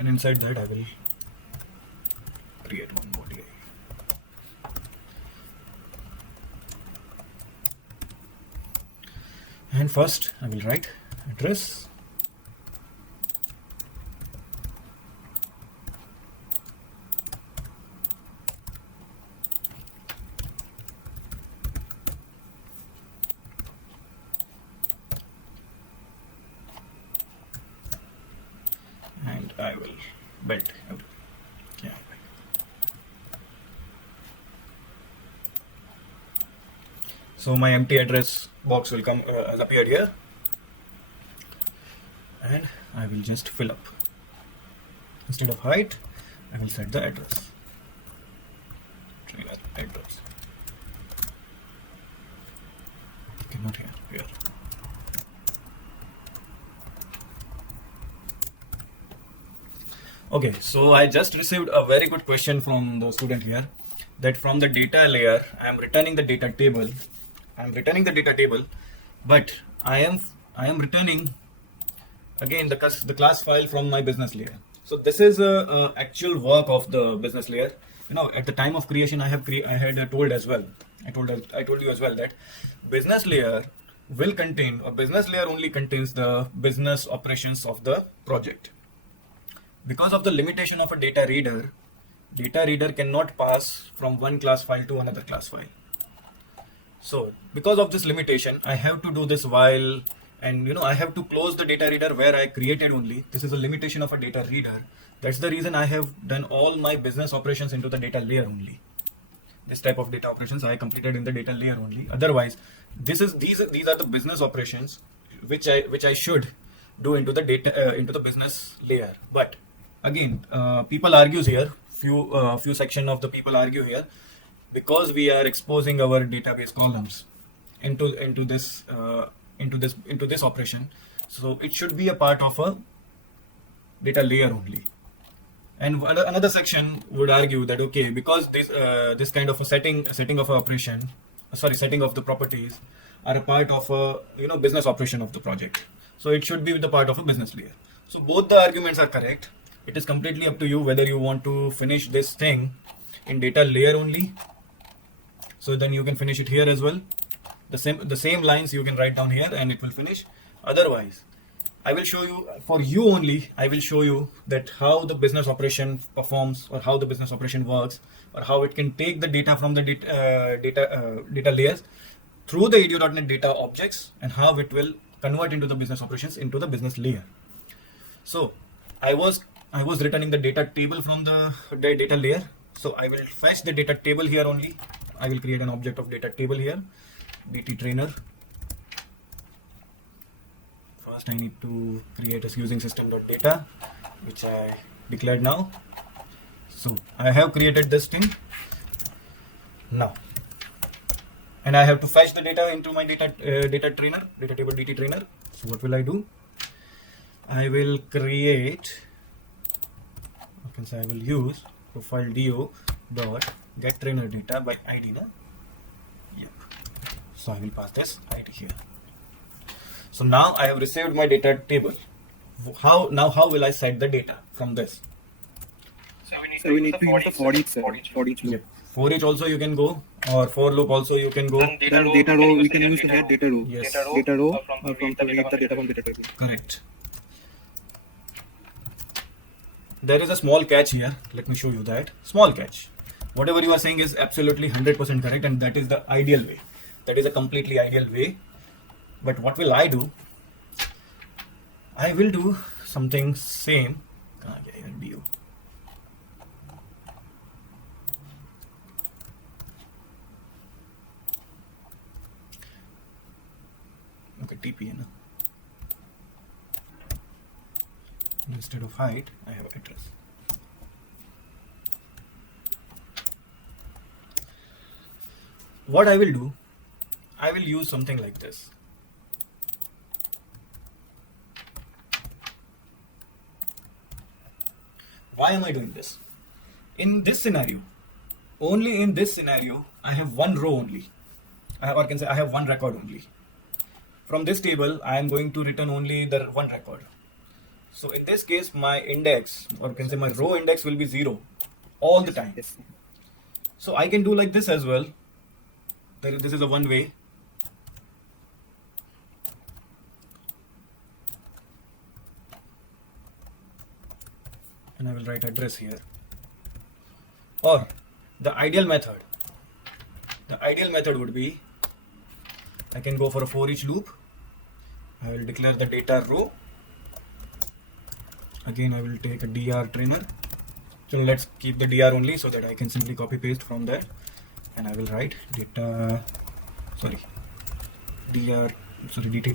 And inside that, I will create one body. And first, I will write address. And I will build everything. Yeah. So my empty address box will come appear here, and I will just fill up. Instead of height, I will set the address. Trainer address. Okay, not here. Here. Okay, so I just received a very good question from the student here, that from the data layer I am returning the data table. But I am returning again the class file from my business layer. So this is a actual work of the business layer. You know, at the time of creation, I had told as well. I told you as well that business layer will contain, a business layer only contains the business operations of the project. Because of the limitation of a data reader cannot pass from one class file to another class file. So because of this limitation, I have to do this while, and I have to close the data reader where I created only. This is a limitation of a data reader. That's the reason I have done all my business operations into the data layer only. This type of data operations I completed in the data layer only. Otherwise, these are the business operations which I should do into the data into the business layer. But again, people argues here. Few section of the people argue here, because we are exposing our database columns into this operation, so it should be a part of a data layer only. And another section would argue that okay, because this kind of a setting of a operation, setting of the properties are a part of a business operation of the project, so it should be the part of a business layer. So both the arguments are correct. It is completely up to you whether you want to finish this thing in data layer only. So then you can finish it here as well. The same lines you can write down here and it will finish. Otherwise, I will show you, for you only, I will show you that how the business operation performs, or how the business operation works, or how it can take the data from the data layers through the ADO.NET data objects, and how it will convert into the business operations into the business layer. So I was returning the data table from the data layer. So I will fetch the data table here only. I will create an object of data table here, dt trainer. First I need to create a using system.data, which I declared now. So I have created this thing now, and I have to fetch the data into my data trainer, data table dt trainer. So what will I do? I will create, I will use profile do dot get trainer data by id. Yep. So I will pass this id here. So now I have received my data table. How will I set the data from this? So we need to use the for each, sir. For each loop. Yep. For each also you can go, or for loop also you can go. Then data row we can use to get data row. Yes. Data row from to read the data from data table. Correct. There is a small catch here. Let me show you that. Small catch. Whatever you are saying is absolutely 100% correct, and that is the ideal way. That is a completely ideal way. But what will I do? I will do something same. Okay, TP na. Instead of height, I have address. What I will do, I will use something like this. Why am I doing this? In this scenario, only in this scenario, I have one row only. I have one record only. From this table, I am going to return only the one record. So in this case, my index, or can say my row index, will be 0 all the time. Yes. So I can do like this as well. This is a one way. And I will write address here. Or the ideal method would be, I can go for a for each loop. I will declare the data row. Again, I will take a dr trainer. So let's keep the dr only so that I can simply copy paste from there. And I will write dt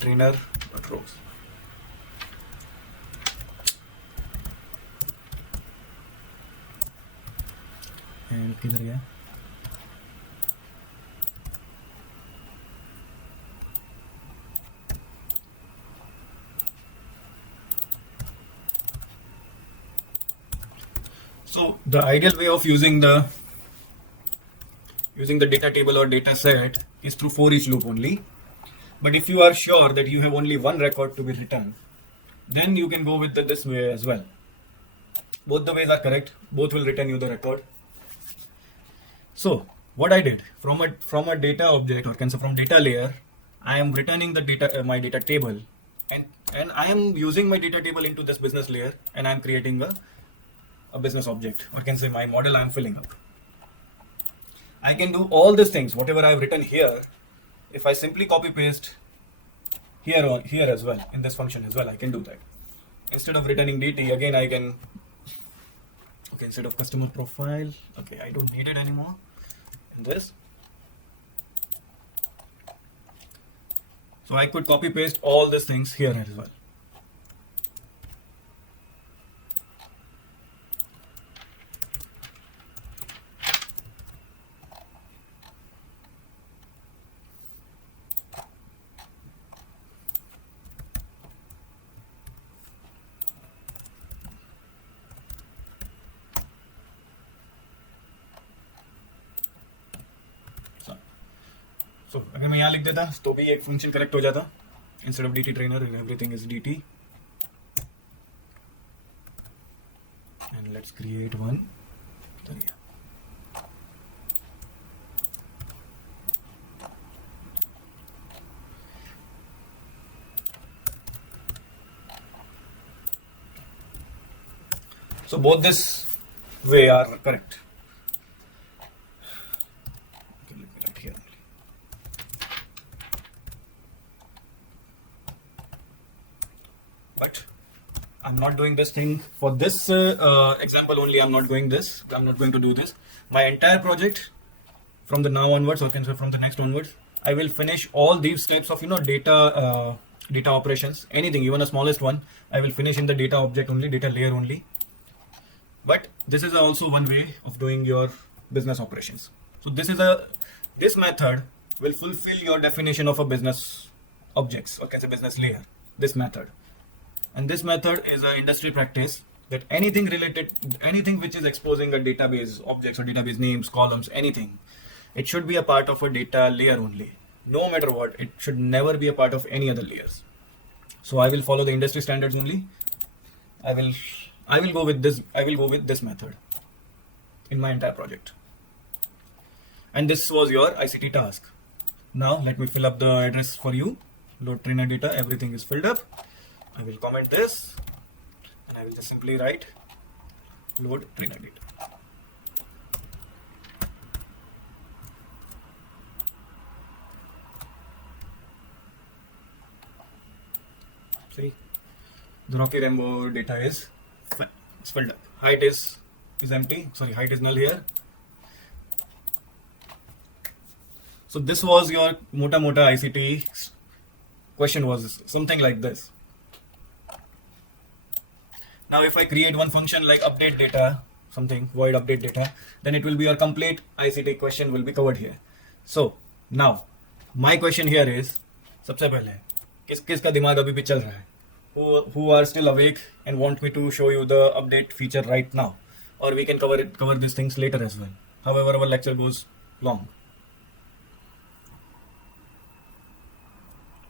trainer dot rows. And किधर गया? So the ideal way of using the data table or data set is through for each loop only. But if you are sure that you have only one record to be written, then you can go with this way as well. Both the ways are correct. Both will return you the record. So what I did from a data object, or can say from data layer, I am returning the data, my data table, and I am using my data table into this business layer, and I am creating a business object, or can say my model I am filling up. I can do all these things, whatever I have written here. If I simply copy paste here as well, in this function as well, I can do that. Instead of returning dt, again I can, okay, instead of customer profile, okay, I don't need it anymore in this. So I could copy paste all these things here as well. So अगर मैं यहाँ लिख देता तो भी एक function correct हो जाता. Instead of dt trainer, everything is dt. And let's create one. So both this way are correct. Okay, let me write here only. But I'm not doing this thing for this example only. I'm not going to do this. My entire project from the now onwards, or can say from the next onwards, I will finish all these steps of data operations, anything, even the smallest one. I will finish in the data object only, data layer only. But this is also one way of doing your business operations. So this method will fulfill your definition of a business objects, or can say business layer. This method, and this method is an industry practice that anything which is exposing a database objects or database names, columns, anything, it should be a part of a data layer only. No matter what, it should never be a part of any other layers. So I will follow the industry standards only. I will go with this method in my entire project. And this was your ICT task. Now let me fill up the address for you. Load trainer data, everything is filled up. I will comment this and I will just simply write load trainer data. See, the Rocky Rainbow data is filled up. Height is empty. Sorry, height is null here. So this was your mota ICT question, was something like this. Now if I create one function like update data, something void update data, then it will be your complete ICT question will be covered here. So now my question here is, सबसे पहले किसका दिमाग अभी भी चल रहा है? Who are still awake and want me to show you the update feature right now, or we can cover these things later as well. However, our lecture goes long.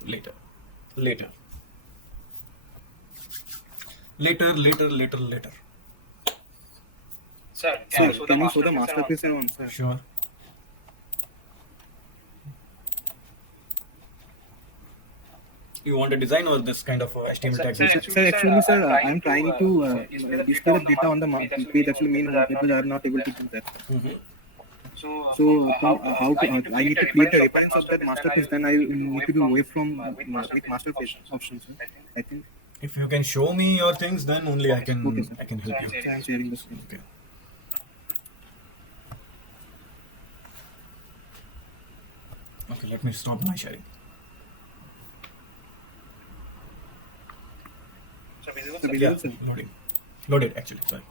Later. Sir, can you show the masterpiece on, sir? Sure. You want a design or this kind of HTML tag? Sir, I'm trying to display the data on the page. Actually, main people are not able to do that. Mm-hmm. So how to, I need to create a reference of that masterpiece. Then I need to be away from with masterpiece options. I think. If you can show me your things, then only I can Okay, I can help you. I'm sharing the screen. Okay. Okay, let me stop my sharing. Yeah, loaded actually. Sorry.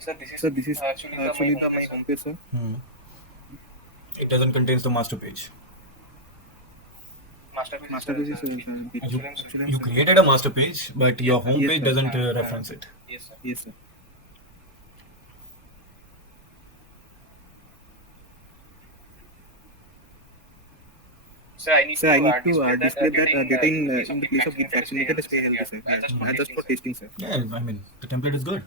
Sir, this is actually my homepage, sir. It doesn't contain the master page. Masterpiece is You created a master page, but your home Yes, page sir. doesn't reference it. Yes, sir. Sir, I need to display that data in the place of Git action. Make it display healthy, sir. Yeah, just for testing, sir. Yeah, I mean the template is good.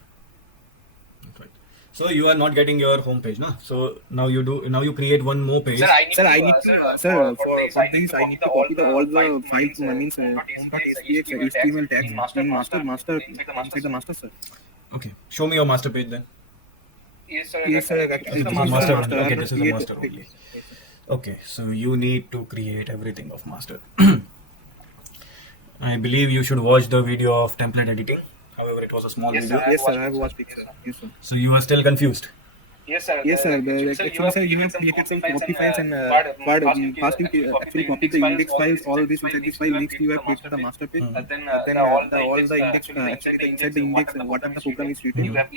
That's right. So you are not getting your home page, no? So now you do. Now you create one more page. Sir, I need to, sir, for things I need to copy all the files. I mean, home.spx, HTML tags in master inside the master, sir. Okay, show me your master page then. Yes, sir. This is a master. Okay, this is a master only. Okay, so you need to create everything of master. I believe you should watch the video of template editing. However, it was a small video. Yes, sir. I have watched it, sir. Yes, sir. So you are still confused. Yes, sir. Actually, sir, you have created some 40 files and first you actually copied the index files, all these inside this file links you have created the master page. Then all the index, actually the inside the index, whatever the program is written, you have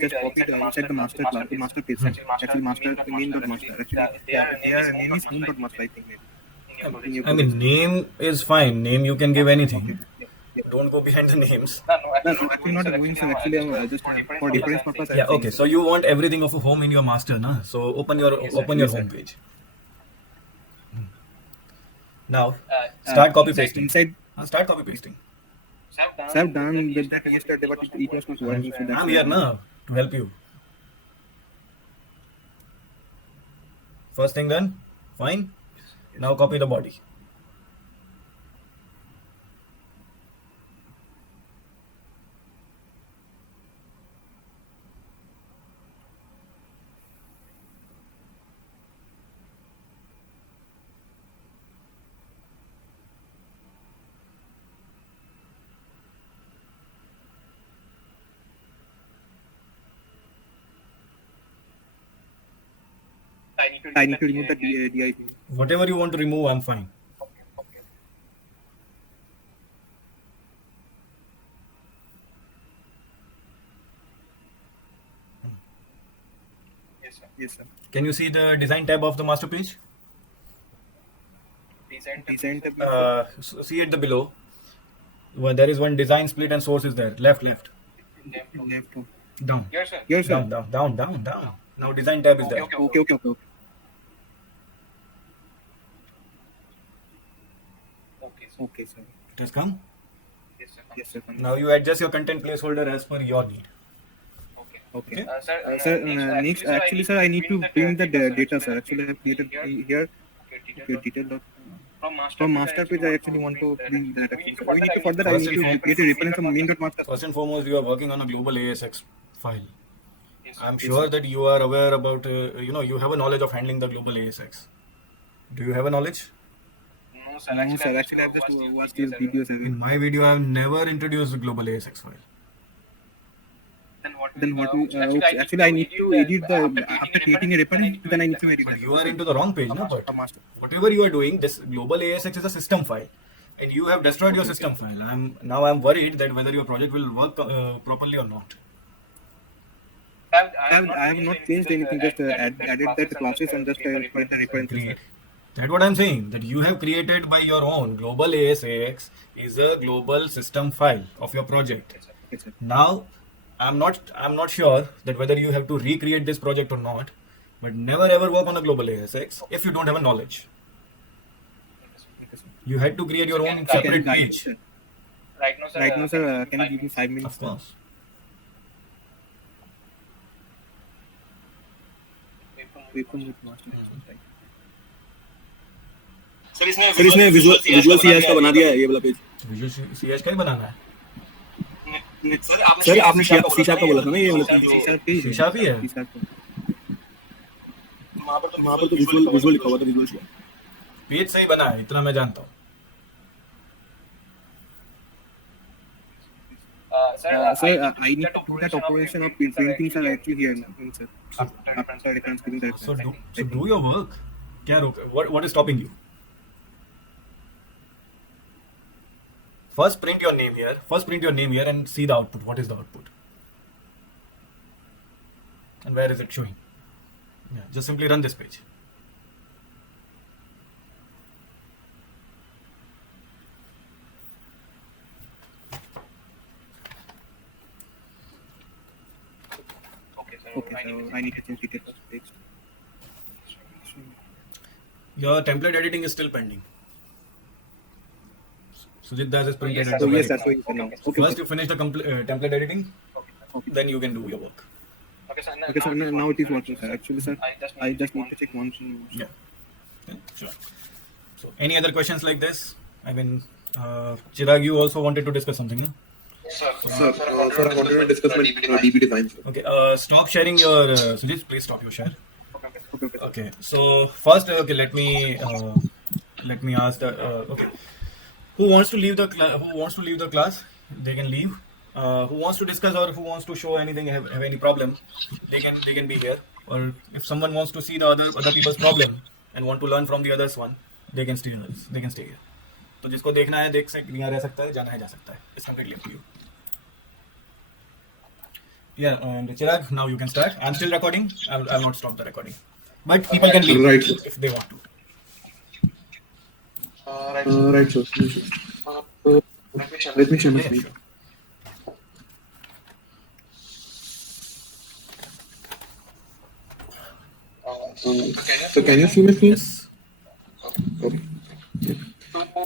just copied inside the master class, the master page. Actually, master main.master. Actually, their name is main.master, I think. I mean, name is fine. Name you can give anything. Don't go behind the names. No, actually not going, sir. Actually, I'm just for difference purpose. Yeah, okay. So you want everything of a home in your master, na? So open your home page. Now start copy pasting. Inside, Start copy pasting. sir, I've done that yesterday, but it was not working. So that's I'm here now to help you. First thing done. Fine. Now copy the body. I need to remove the DI thing. Whatever you want to remove, I'm fine. Yes, sir. Can you see the design tab of the master page? Design tab. See at the below. Well, there is one design split and source is there. Left. Left. Down. Yes, sir. Down. Now design tab is there. Okay. Okay, sir. It has come. Yes, sir. Now you adjust your content placeholder as per your need. Okay. Okay. Sir, next, actually, sir, I need to bring the data, sir. Actually, I have created here. Okay, detail. From master page, I actually want to bring that. Actually, sir. We need to further. I need to create a reference from main.master. First and foremost, you are working on a global ASX file. I'm sure that you are aware about, you have a knowledge of handling the global ASX. Do you have a knowledge? No, sir. Actually, I've just watched these videos. In my video, I have never introduced the global ASX file. Then what? Okay. Actually, I need to edit the after creating a reference. Then I need to edit. But you are into the wrong page, no? But master. whatever you are doing, this global ASX is a system file, and you have destroyed your system file. I'm worried that whether your project will work properly or not. I have not changed anything. Just added that classes and just create the reference. Great. That's what I'm saying. That you have created by your own. Global ASX is a global system file of your project. Yes, sir. Now, I'm not sure that whether you have to recreate this project or not. But never ever work on a global ASX if you don't have a knowledge. You had to create your own separate page. Right now, sir. Can you give me 5 minutes? Of course. Sir इसने visual CS का बना दिया है ये वाला page. Visual CS का ही बनाना है. Sir आपने सी शार्प का बोला था ना ये वाला पेज. सी शार्प ही है. वहाँ पर तो विजुअल लिखा हुआ था. विजुअल पेज सही बना है, इतना मैं जानता हूँ. Sir, I need to put that operation of printing sir actually here, sir. After reference giving that. So do your work. What is stopping you? First print your name here and see the output. What is the output? And where is it showing? Yeah, just simply run this page. Okay, so I need to change details of text. Your template editing is still pending. Sujit Das is printed. So yes, that's what you said now. Okay. First you finish the template editing, then you can do your work. Okay, sir. Now it is working, sir. Actually, sir, I just need to check one thing. Yeah, sure. So any other questions like this? I mean, Chirag, you also wanted to discuss something, no? Sir, I wanted to discuss my DB design. Okay, stop sharing your. Sujit, please stop your share. Okay. So first, let me ask the. Okay, who wants to leave the class? They can leave. Who wants to discuss or who wants to show anything, have any problem? They can be here. Or if someone wants to see the other people's problem and want to learn from the others one, they can stay here. तो जिसको देखना है देख सकते, यहाँ रह सकता है, जाना है जा सकता है. It's completely up to you. Yeah, and Chirag, now you can start. I'm still recording. I'll not stop the recording. But people can leave Right. if they want to. Right, sir. Let me share my Yeah, screen. sure. So can you see my screen? Yes. Okay.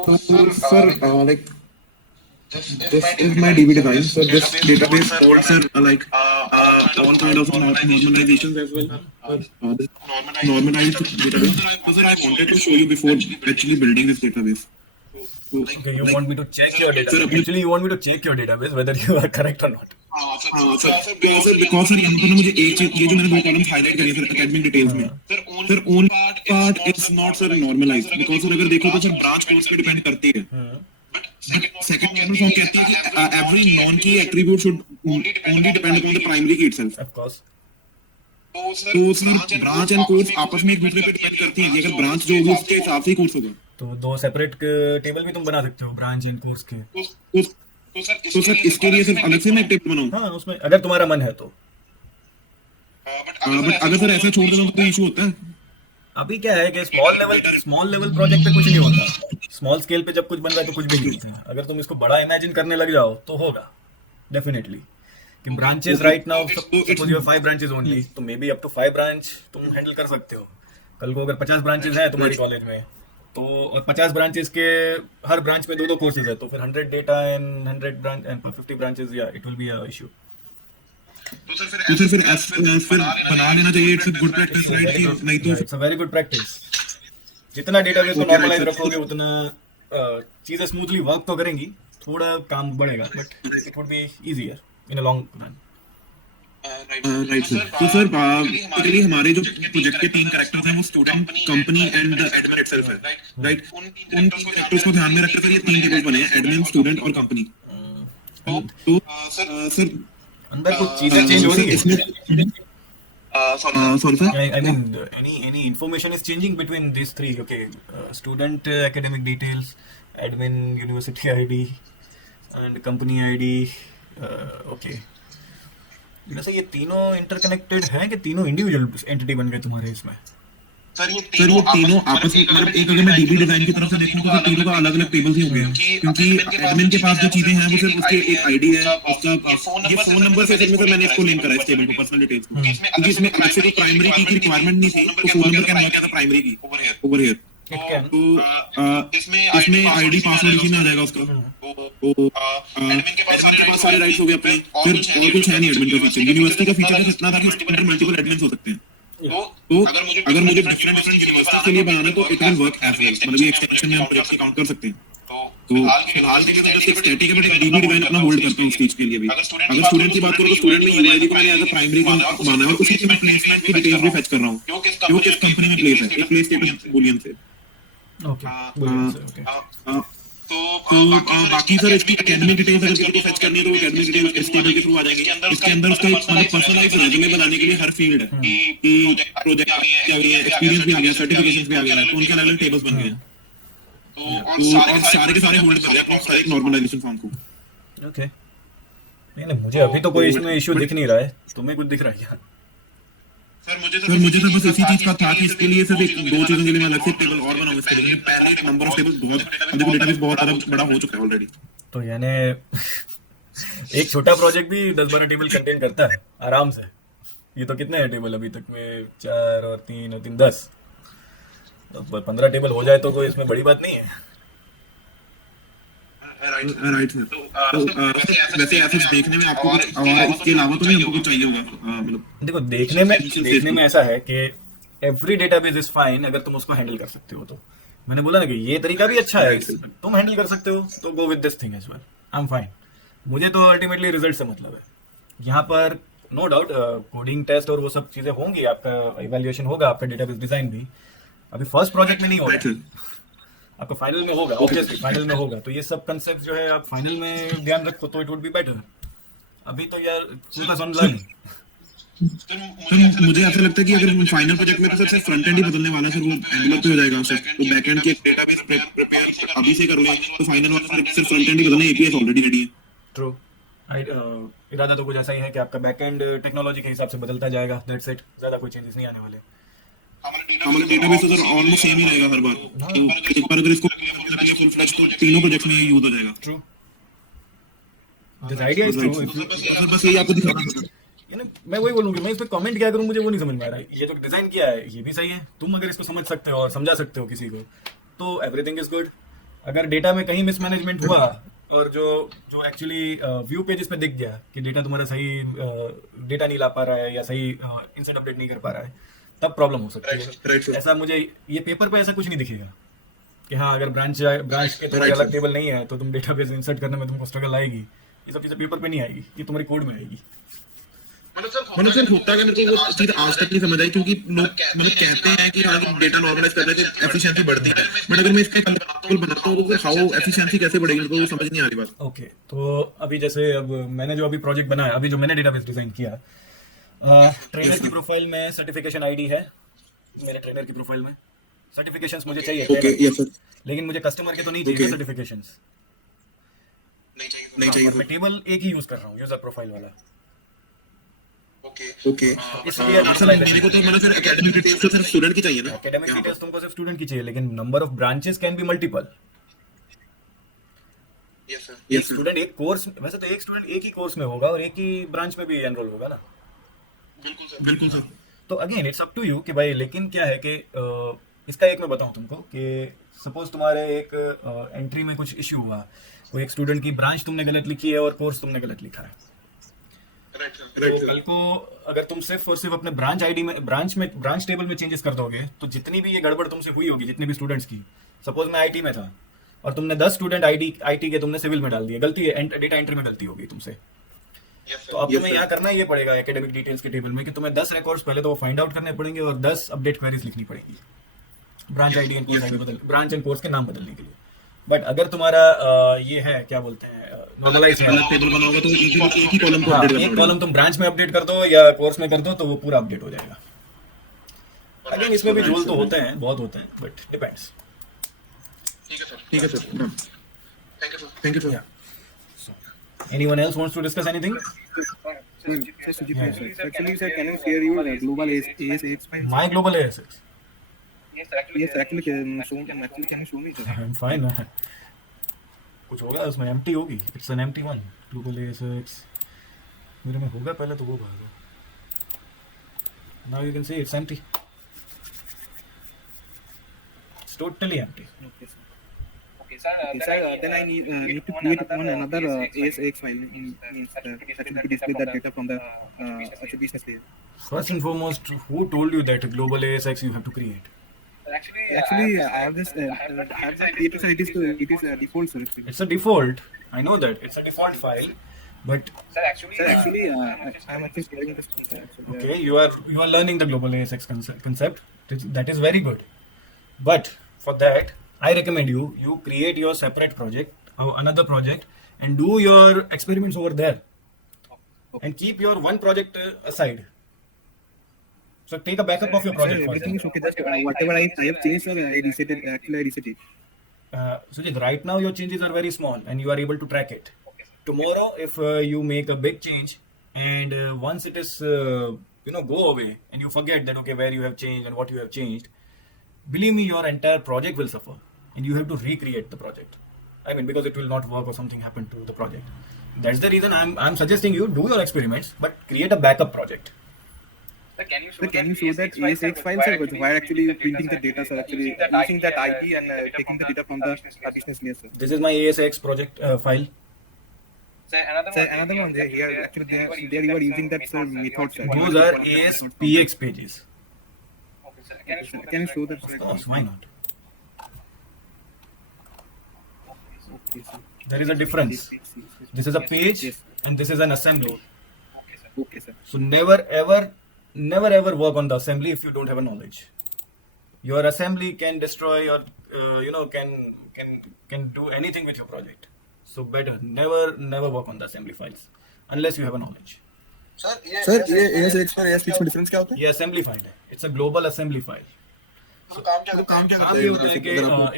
Sir, like this is my DB design. So this database holds all kind of normalizations as well. This normalized database. So sir, I wanted to show you before actually building this database. Okay, you want me to check your database? Actually, you want me to check your database whether you are correct or not. Sir because sir यहाँ पर ना मुझे एक चीज ये जो मैंने 2 columns highlight करे सर एकेडमिक डिटेल्स में sir own part is not sir normalized because sir अगर देखो तो सर ब्रांच कोर्स पे डिपेंड करती है सेकंड नॉर्मल फॉर्म कहती है कि every non key attribute should only depend upon the primary key itself Of course. तो सर ब्रांच एंड कोर्स आपस में एक दूसरे पे डिपेंड करती हैं कि अगर ब्रांच जो होगी उसके हिसाब से ही कोर्स होगा। तो दो सेपरेट टेबल भी तुम बना सकते हो ब्रांच एंड कोर्स के। तो सर इसके लिए सिर्फ अलग से मैं एक टेबल बनाऊं? हाँ, उसमें अगर तुम्हारा मन है तो। बट अगर सर ऐसा छोड़ देना तो इशू होता है। अभी क्या है कि स्मॉल लेवल प्रोजेक्ट पे कुछ नहीं होता। स्मॉल स्केल पे जब कुछ बन रहा है तो कुछ भी नहीं होता है। अगर तुम इसको बड़ा इमेजिन करने लग जाओ तो होगा डेफिनेटली। कि branches right now suppose you 5 branches only, तो maybe up to 5 branch तुम हैंडल कर सकते हो। कल को अगर 50 ब्रांचेस हैं तुम्हारी कॉलेज में, तो और 50 ब्रांचेस के हर ब्रांच में 2-2 कोर्सेज है, तो फिर 100 data and 100 branch and 50 branches, या it will be a issue. तो सर फिर बना लेना चाहिए। It's a good practice right? कि नहीं तो it's a very good practice. जितना डेटाबेस को नॉर्मलाइज रखोगे उतना चीजें स्मूथली वर्क तो करेंगी। थोड़ा काम बढ़ेगा but it would be easier in a long run. Right sir. तो सर बेसिकली हमारे जो प्रोजेक्ट के 3 कैरेक्टर्स हैं वो student, company and the admin itself है, राइट? उन 3 कैरेक्टर्स को ध्यान में रखकर ये 3 टेबल्स बने हैं, एडमिन, स्टूडेंट और कंपनी। तो सर अंदर कुछ चीजें चेंज हो रही है इसमें sorry sir, I mean, any information is changing between these three. Okay, student academic details, admin university ID, and company ID. Okay. वैसे ये तीनों इंटरकनेक्टेड हैं कि तीनों इंडिविजुअल एंटिटी बन गए तुम्हारे इसमें? सर ये तीनों आपस में, मतलब एक अगर मैं डीबी डिजाइन की तरफ से देखूं तो तीनों का अलग अलग टेबल्स ही होंगे, क्योंकि एडमिन के पास जो चीजें हैं वो सिर्फ उसके एक आईडी है, उसका ये फोन नंबर से सिर्फ मैंने इसको लिंक करा इस टेबल को, पर्सनल डिटेल्स को, क्योंकि इसमें अलग से कोई प्राइमरी की रिक्वायरमेंट नहीं थी, तो फोन नंबर कैन क्या था प्राइमरी की ओवर हियर। तो इसमें आईडी पासवर्ड इसी में आ जाएगा उसका। तो एडमिन के पास सारे राइट्स हो गए अपने, फिर और कुछ है नहीं एडमिन का फीचर। यूनिवर्सिटी का फीचर बस इतना था कि उसके अंदर मल्टीपल एडमिन्स हो सकते हैं। तो अगर मुझे डिफरेंट यूनिवर्सिटी के लिए बनाना है तो it will work as well, मतलब ये एक्सटेंशन में हम प्रोजेक्ट से काउंट कर सकते हैं। तो फिलहाल के लिए तो जस्ट एक स्टैटिक है, बट एक डीबी डिजाइन अपना होल्ड करता हूं उस चीज के लिए भी। अगर स्टूडेंट की बात करूं तो स्टूडेंट में यूआईडी को मैंने एज अ प्राइमरी का माना है, और उसी से मैं प्लेसमेंट की डिटेल्स भी फेच कर रहा हूं कि वो किस कंपनी में प्लेस है, एक प्लेस स्टेटस बूलियन से। ओके। तो बाकी सर इसकी एकेडमिक डिटेल्स अगर किसी को फेच करनी है तो वो एकेडमिक डिटेल्स इस टेबल के थ्रू आ जाएंगे। इसके अंदर उसका एक मतलब पर्सनलाइज्ड रेज्यूमे बनाने के लिए हर फील्ड है कि प्रोजेक्ट क्या हो रही है, एक्सपीरियंस भी आ गया, सर्टिफिकेशंस भी आ गया, तो उनके अलग अलग टेबल्स बन गए हैं। तो और सारे के सारे होल्ड कर रहे हैं अपने सारे नॉर्मलाइजेशन फॉर्म को। ओके। नहीं, मुझे अभी तो कोई इसमें इशू दिख नहीं रहा है। तुम्हें कुछ दिख रहा है क्या? सर मुझे तो बस इसी चीज का था कि इसके लिए सिर्फ एक 2 चीजों के लिए मैं अलग से टेबल और बनाऊंगा इसके लिए। पहले नंबर ऑफ टेबल्स बहुत, अभी डेटाबेस बहुत ज्यादा बड़ा हो चुका है ऑलरेडी। तो यानी एक छोटा प्रोजेक्ट भी 10-12 टेबल कंटेन करता है आराम से। ये तो कितने हैं टेबल अभी तक में? 4 और 3 और 3 10, तो 15 टेबल हो जाए तो कोई इसमें बड़ी बात नहीं है। Right sir. तो वैसे ऐसे देखने में आपको कुछ और इसके अलावा तो नहीं हमको कुछ चाहिए होगा? मतलब देखो, देखने में ऐसा है कि एवरी डेटाबेस इज फाइन अगर तुम उसको हैंडल कर सकते हो। तो मैंने बोला ना कि ये तरीका भी अच्छा है, तुम हैंडल कर सकते हो तो go with this thing as well, I am fine. मुझे तो अल्टीमेटली रिजल्ट से मतलब है। यहाँ पर नो डाउट कोडिंग टेस्ट और वो सब चीजें होंगी, आपका इवैल्यूएशन होगा, आपका डेटाबेस डिजाइन भी अभी फर्स्ट प्रोजेक्ट में नहीं होगा, आपको फाइनल में होगा। ऑब्वियसली फाइनल में होगा, तो ये सब कंसेप्ट जो है आप फाइनल में ध्यान रखो तो इट वुड बी बेटर। अभी तो यार फोकस ऑन लर्निंग। सर मुझे ऐसा लगता है कि अगर फाइनल प्रोजेक्ट में तो सिर्फ फ्रंट एंड ही बदलने वाला है, सर वो एंगुलर पे हो जाएगा। तो बैक एंड के डेटाबेस प्रिपेयर अभी से कर लें तो फाइनल वाला सिर्फ फ्रंट एंड ही बदलना, एपीआई ऑलरेडी रेडी है। ट्रू। इरादा तो कुछ ऐसा ही है कि आपका बैक एंड टेक्नोलॉजी के हिसाब से बदलता जाएगा, दैट्स इट। ज्यादा कोई चेंजेस नहीं आने वाले। हमारा डेटाबेस तो सर ऑलमोस्ट सेम ही रहेगा हर बार। तो एक बार अगर इसको फुल फ्लैश तो तीनों प्रोजेक्ट्स में ये यूज हो जाएगा। True, this idea is true. Sir बस यही आपको दिखाना था। यानी मैं वही बोलूंगा, मैं इस पे कमेंट क्या करूं, मुझे वो नहीं समझ में आ रहा है। ये तो डिजाइन किया है, ये भी सही है। तुम अगर इसको समझ सकते हो और समझा सकते हो किसी को तो एवरीथिंग इज गुड। अगर डेटा में कहीं मिसमैनेजमेंट हुआ और जो एक्चुअली व्यू पेजेस पे दिख गया कि डेटा तुम्हारा सही डेटा नहीं ला पा रहा है या सही इंसर्ट अपडेट नहीं कर पा रहा है, तब प्रॉब्लम हो सकती है। ऐसा मुझे ये पेपर पे ऐसा कुछ नहीं दिखेगा कि हाँ अगर ब्रांच के थोड़े अलग टेबल नहीं है तो तुम डेटाबेस इंसर्ट करने में तुमको स्ट्रगल आएगी। ये सब चीजें पेपर पे नहीं आएगी, ये तुम्हारी कोड में आएगी। मतलब सर होता है मेरे को वो चीज आज तक नहीं समझ आई, क्योंकि लोग मतलब कहते हैं कि हाँ डेटा नॉर्मलाइज करने से एफिशिएंसी बढ़ती है, बट अगर मैं इसका एग्जांपल बनाता हूँ तो हाउ एफिशिएंसी कैसे बढ़ेगी तो समझ नहीं आ रही बात। ओके, तो अभी जैसे अब मैंने जो अभी प्रोजेक्ट बनाया, अभी जो मैंने डेटाबेस डिजाइन किया, ट्रेनर की प्रोफाइल में सर्टिफिकेशन आईडी है, मेरे ट्रेनर की प्रोफाइल में सर्टिफिकेशंस मुझे चाहिए Okay, trainer yes के, sir. लेकिन मुझे कस्टमर के तो नहीं चाहिए Okay. सर्टिफिकेशंस। नहीं चाहिए और मैं टेबल एक ही यूज कर रहा हूँ, यूजर प्रोफाइल वाला। ओके तो इसलिए सर मेरे को तो मतलब सर एकेडमिक डिटेल्स तो सर स्टूडेंट की चाहिए ना। एकेडमिक डिटेल्स तुमको सिर्फ स्टूडेंट की चाहिए, लेकिन number of branches can be multiple. Yes sir एक स्टूडेंट एक कोर्स, वैसे तो एक स्टूडेंट एक ही कोर्स में होगा और एक ही ब्रांच में भी एनरोल होगा ना। बिल्कुल सर। तो again it's up to you कि भाई, लेकिन क्या है कि इसका एक मैं बताऊं तुमको कि सपोज तुम्हारे एक एंट्री में कुछ इश्यू हुआ, कोई एक स्टूडेंट की ब्रांच तुमने गलत लिखी है और कोर्स तुमने गलत लिखा है। तो कल को अगर तुम सिर्फ और सिर्फ अपने ब्रांच आईडी में ब्रांच टेबल में चेंजेस कर दोगे, तो जितनी भी ये गड़बड़ तुमसे हुई होगी, जितनी भी स्टूडेंट्स की, सपोज मैं आईटी में था और तुमने 10 स्टूडेंट आईटी के तुमने सिविल में डाल दिए, गलती है, डेटा एंट्री में गलती होगी तुमसे। तो अब तुम्हें यहाँ करना ये पड़ेगा एकेडमिक डिटेल्स के टेबल में कि तुम्हें 10 रिकॉर्ड्स पहले तो फाइंड आउट करने पड़ेंगे और 10 अपडेट क्वेरीज लिखनी पड़ेगी branch ID and course ID branch and course के नाम बदलने के लिए। बट अगर तुम्हारा ये है, क्या बोलते हैं, नॉर्मलाइज है, टेबल बना होगा तो एक ही कॉलम को हाँ, अपडेट करना एक कॉलम तुम ब्रांच में अपडेट कर दो या कोर्स में कर दो तो वो पूरा अपडेट हो जाएगा। अगेन इसमें भी झोल तो होते हैं, बहुत होते हैं, बट डिपेंड्स। ठीक है sir. Thank you sir. Anyone else wants to discuss anything? Sir, Sujit, yes, sir. Actually, sir, can I share you global ASX file? My global ASX. Yes, actually, can you show me, sir? I'm fine. कुछ होगा उसमें, empty होगी, it's an empty one. Global ASX मेरे में होगा पहले तो वो भागा। Now you can see it's empty. It's totally empty. Okay, sir. Okay, sir. Then I need to create one another ASX file. Means that will display that data from the business layer. First and foremost, who told you that global ASX you have to create? Actually, I have this created, sir. It is default, sir. Actually. It's a default. I know that it's a default file, but Sir, actually, I'm actually sharing this. Actually. okay, you are learning the global ASX concept. That is very good. But for that, I recommend you create your separate project or another project and do your experiments over there, and keep your one project aside. So take a backup of your project. Sir, for everything example. is okay. Just whatever I have changed, sir, I reset it. Actually, I reset it. Sujit, right now your changes are very small and you are able to track it. Tomorrow, if you make a big change and once it is go away and you forget that okay, where you have changed and what you have changed, believe me, your entire project will suffer and you have to recreate the project. I mean, because it will not work or something happened to the project. That's the reason I'm suggesting you do your experiments, but create a backup project. Sir, can you show that ASX file, sir? Why actually printing the data, sir? Actually using that ID and taking the data from the business layer, sir. This is my ASX project file. Sir, another one there. Here, actually, there you are using that method, sir. Those are ASPX pages. Can you show that, sir? Of course, why not? Okay, sir. There is a difference. This is a page and this is an assembly. Okay, sir. So never ever work on the assembly if you don't have a knowledge. Your assembly can destroy or can do anything with your project. So better never work on the assembly files unless you have a knowledge. Sir, ये ASX और ASPX में difference क्या होता है? ये assembly file है. It's a global assembly file. तो काम क्या करता काम ये होता है कि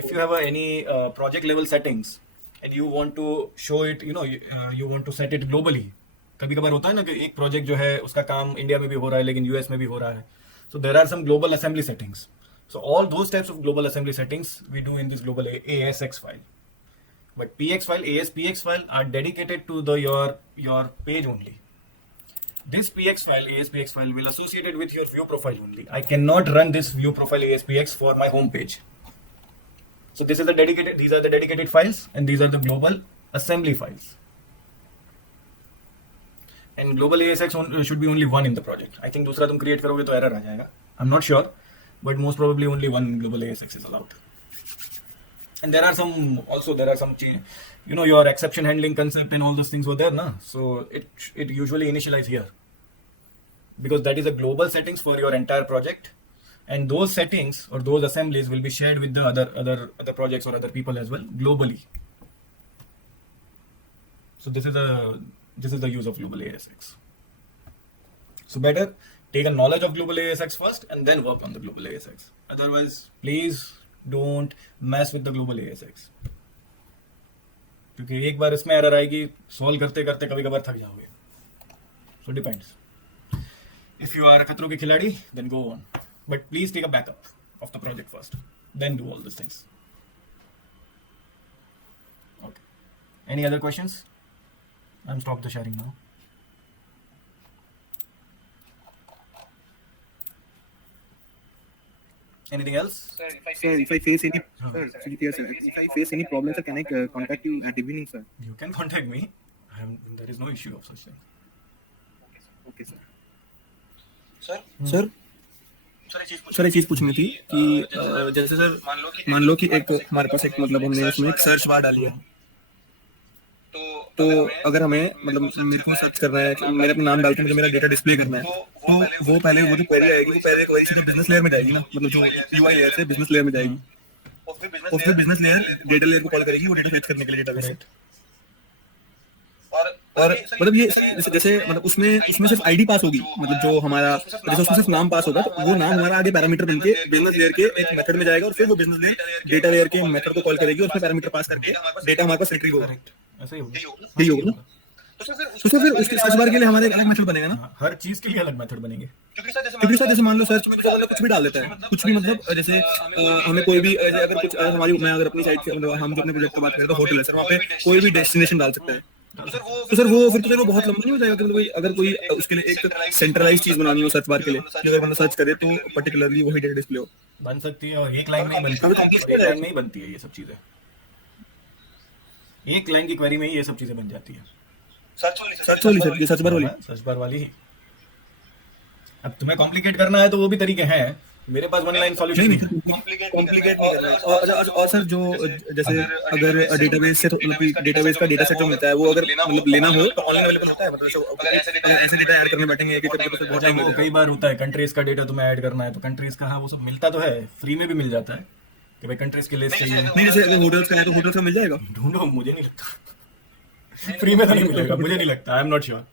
if you have any project level settings and you want to show it, you want to set it globally. कभी कभार होता है ना कि एक प्रोजेक्ट जो है उसका काम इंडिया में भी हो रहा है लेकिन यूएस में भी हो रहा है. So there are some global assembly settings. So all those types of global assembly settings we do in this global ASX file. But PX file, ASPX file are dedicated to your page only. This PX file, ASPX file will associate it with your view profile only. I cannot run this view profile ASPX for my home page. So these are the dedicated files and these are the global assembly files. And global ASX should be only one in the project. I think दूसरा तुम create करोगे तो error आ जाएगा. I'm not sure, but most probably only one global ASX is allowed. And there are some your exception handling concept and all those things were there, na? So it usually initialize here because that is a global settings for your entire project, and those settings or those assemblies will be shared with the other projects or other people as well globally. So this is the use of global ASX. So better take a knowledge of global ASX first and then work on the global ASX. Otherwise, please don't mess with the global ASX. क्योंकि एक बार इसमें error आएगी, solve करते करते कभी कभार थक जाओगे. So depends. If you are खतरों के खिलाड़ी, then go on. But please take a backup of the project first. Then do all these things. Okay. Any other questions? I'm stop the sharing now. Anything else? Sir, if I face any, yes, sir. If I face any problems, sir, can I contact you at evening, sir? You can contact me. There is no issue of such thing. Okay, sir. Sir sir एक चीज पूछनी थी कि जैसे sir मान लो कि एक हमारे पास एक मतलब हमने उसमें एक सर्च बार डाली है, तो अगर हमें मतलब मेरे को सर्च करना है कि मैंने अपना नाम डाल के मुझे मेरा डेटा डिस्प्ले करना है, तो वो पहले वो जो क्वेरी आएगी वो पहले क्वेरी सीधे बिजनेस लेयर में जाएगी ना, मतलब जो यूआई लेयर से बिजनेस लेयर में जाएगी, और फिर बिजनेस लेयर डेटा लेयर को कॉल करेगी वो डेटा फेच करने के लिए डेटाबेस से. और मतलब ये जैसे मतलब उसमें सिर्फ आईडी पास होगी, मतलब जो हमारा जैसे उसमें सिर्फ नाम पास होगा, तो वो नाम हमारा आगे पैरामीटर बनके बिजनेस लेयर के एक मेथड में जाएगा और फिर वो बिजनेस लेयर डेटा लेयर के मेथड को कॉल करेगी और उसमें पैरामीटर पास करके डेटा हमारे पास रिट्रीव होगा. ऐसा ही होगा. यही होगा ना. तो फिर उसके सर्च बार के लिए हमारे अलग मेथड बनेगा ना. हर चीज के लिए अलग मेथड बनेंगे. क्योंकि सर जैसे मान लो सर्च में कुछ भी डाल देता है, कुछ भी मतलब जैसे हमें कोई भी अगर कुछ हमारी मैं अगर अपनी साइट से मतलब हम जो अपने प्रोजेक्ट की बात करें तो होटल है सर, वहाँ पे कोई भी डेस्टिनेशन डाल सकता है. तो सर वो फिर बहुत लंबा नहीं हो जाएगा कि मतलब अगर कोई उसके लिए एक सेंट्रलाइज चीज बनानी हो सर्च बार के लिए, अगर बंदा सर्च करे तो पर्टिकुलरली वही डेटा डिस्प्ले हो. बन सकती है और एक लाइन में ही बनती है. एक लाइन में ही बनती है ये सब चीजें. एक लाइन की क्वेरी में ही ये सब चीजें बन जाती है. सर्च वाली सर, ये सर्च बार वाली. सर्च बार वाली ही. अब तुम्हें कॉम्प्लिकेट करना है तो वो भी तरीके हैं. मेरे पास वन लाइन सॉल्यूशन नहीं कॉम्प्लिकेट नहीं करना है. और सर जो जैसे अगर डेटाबेस से मतलब डेटाबेस का डेटा सेट जो मिलता है वो अगर मतलब लेना हो तो ऑनलाइन अवेलेबल होता है. मतलब अगर ऐसे डेटा ऐड करने बैठेंगे एक एक करके तो बहुत टाइम वो कई बार होता है. कंट्रीज का डेटा तुम्हें ऐड करना है तो कंट्रीज का हाँ वो सब मिलता तो है, फ्री में भी मिल जाता है कि भाई कंट्रीज की लिस्ट चाहिए. नहीं जैसे अगर होटल्स का है तो होटल्स का मिल जाएगा. ढूंढो, मुझे नहीं लगता फ्री में तो नहीं मिलेगा, मुझे नहीं लगता. I am not sure.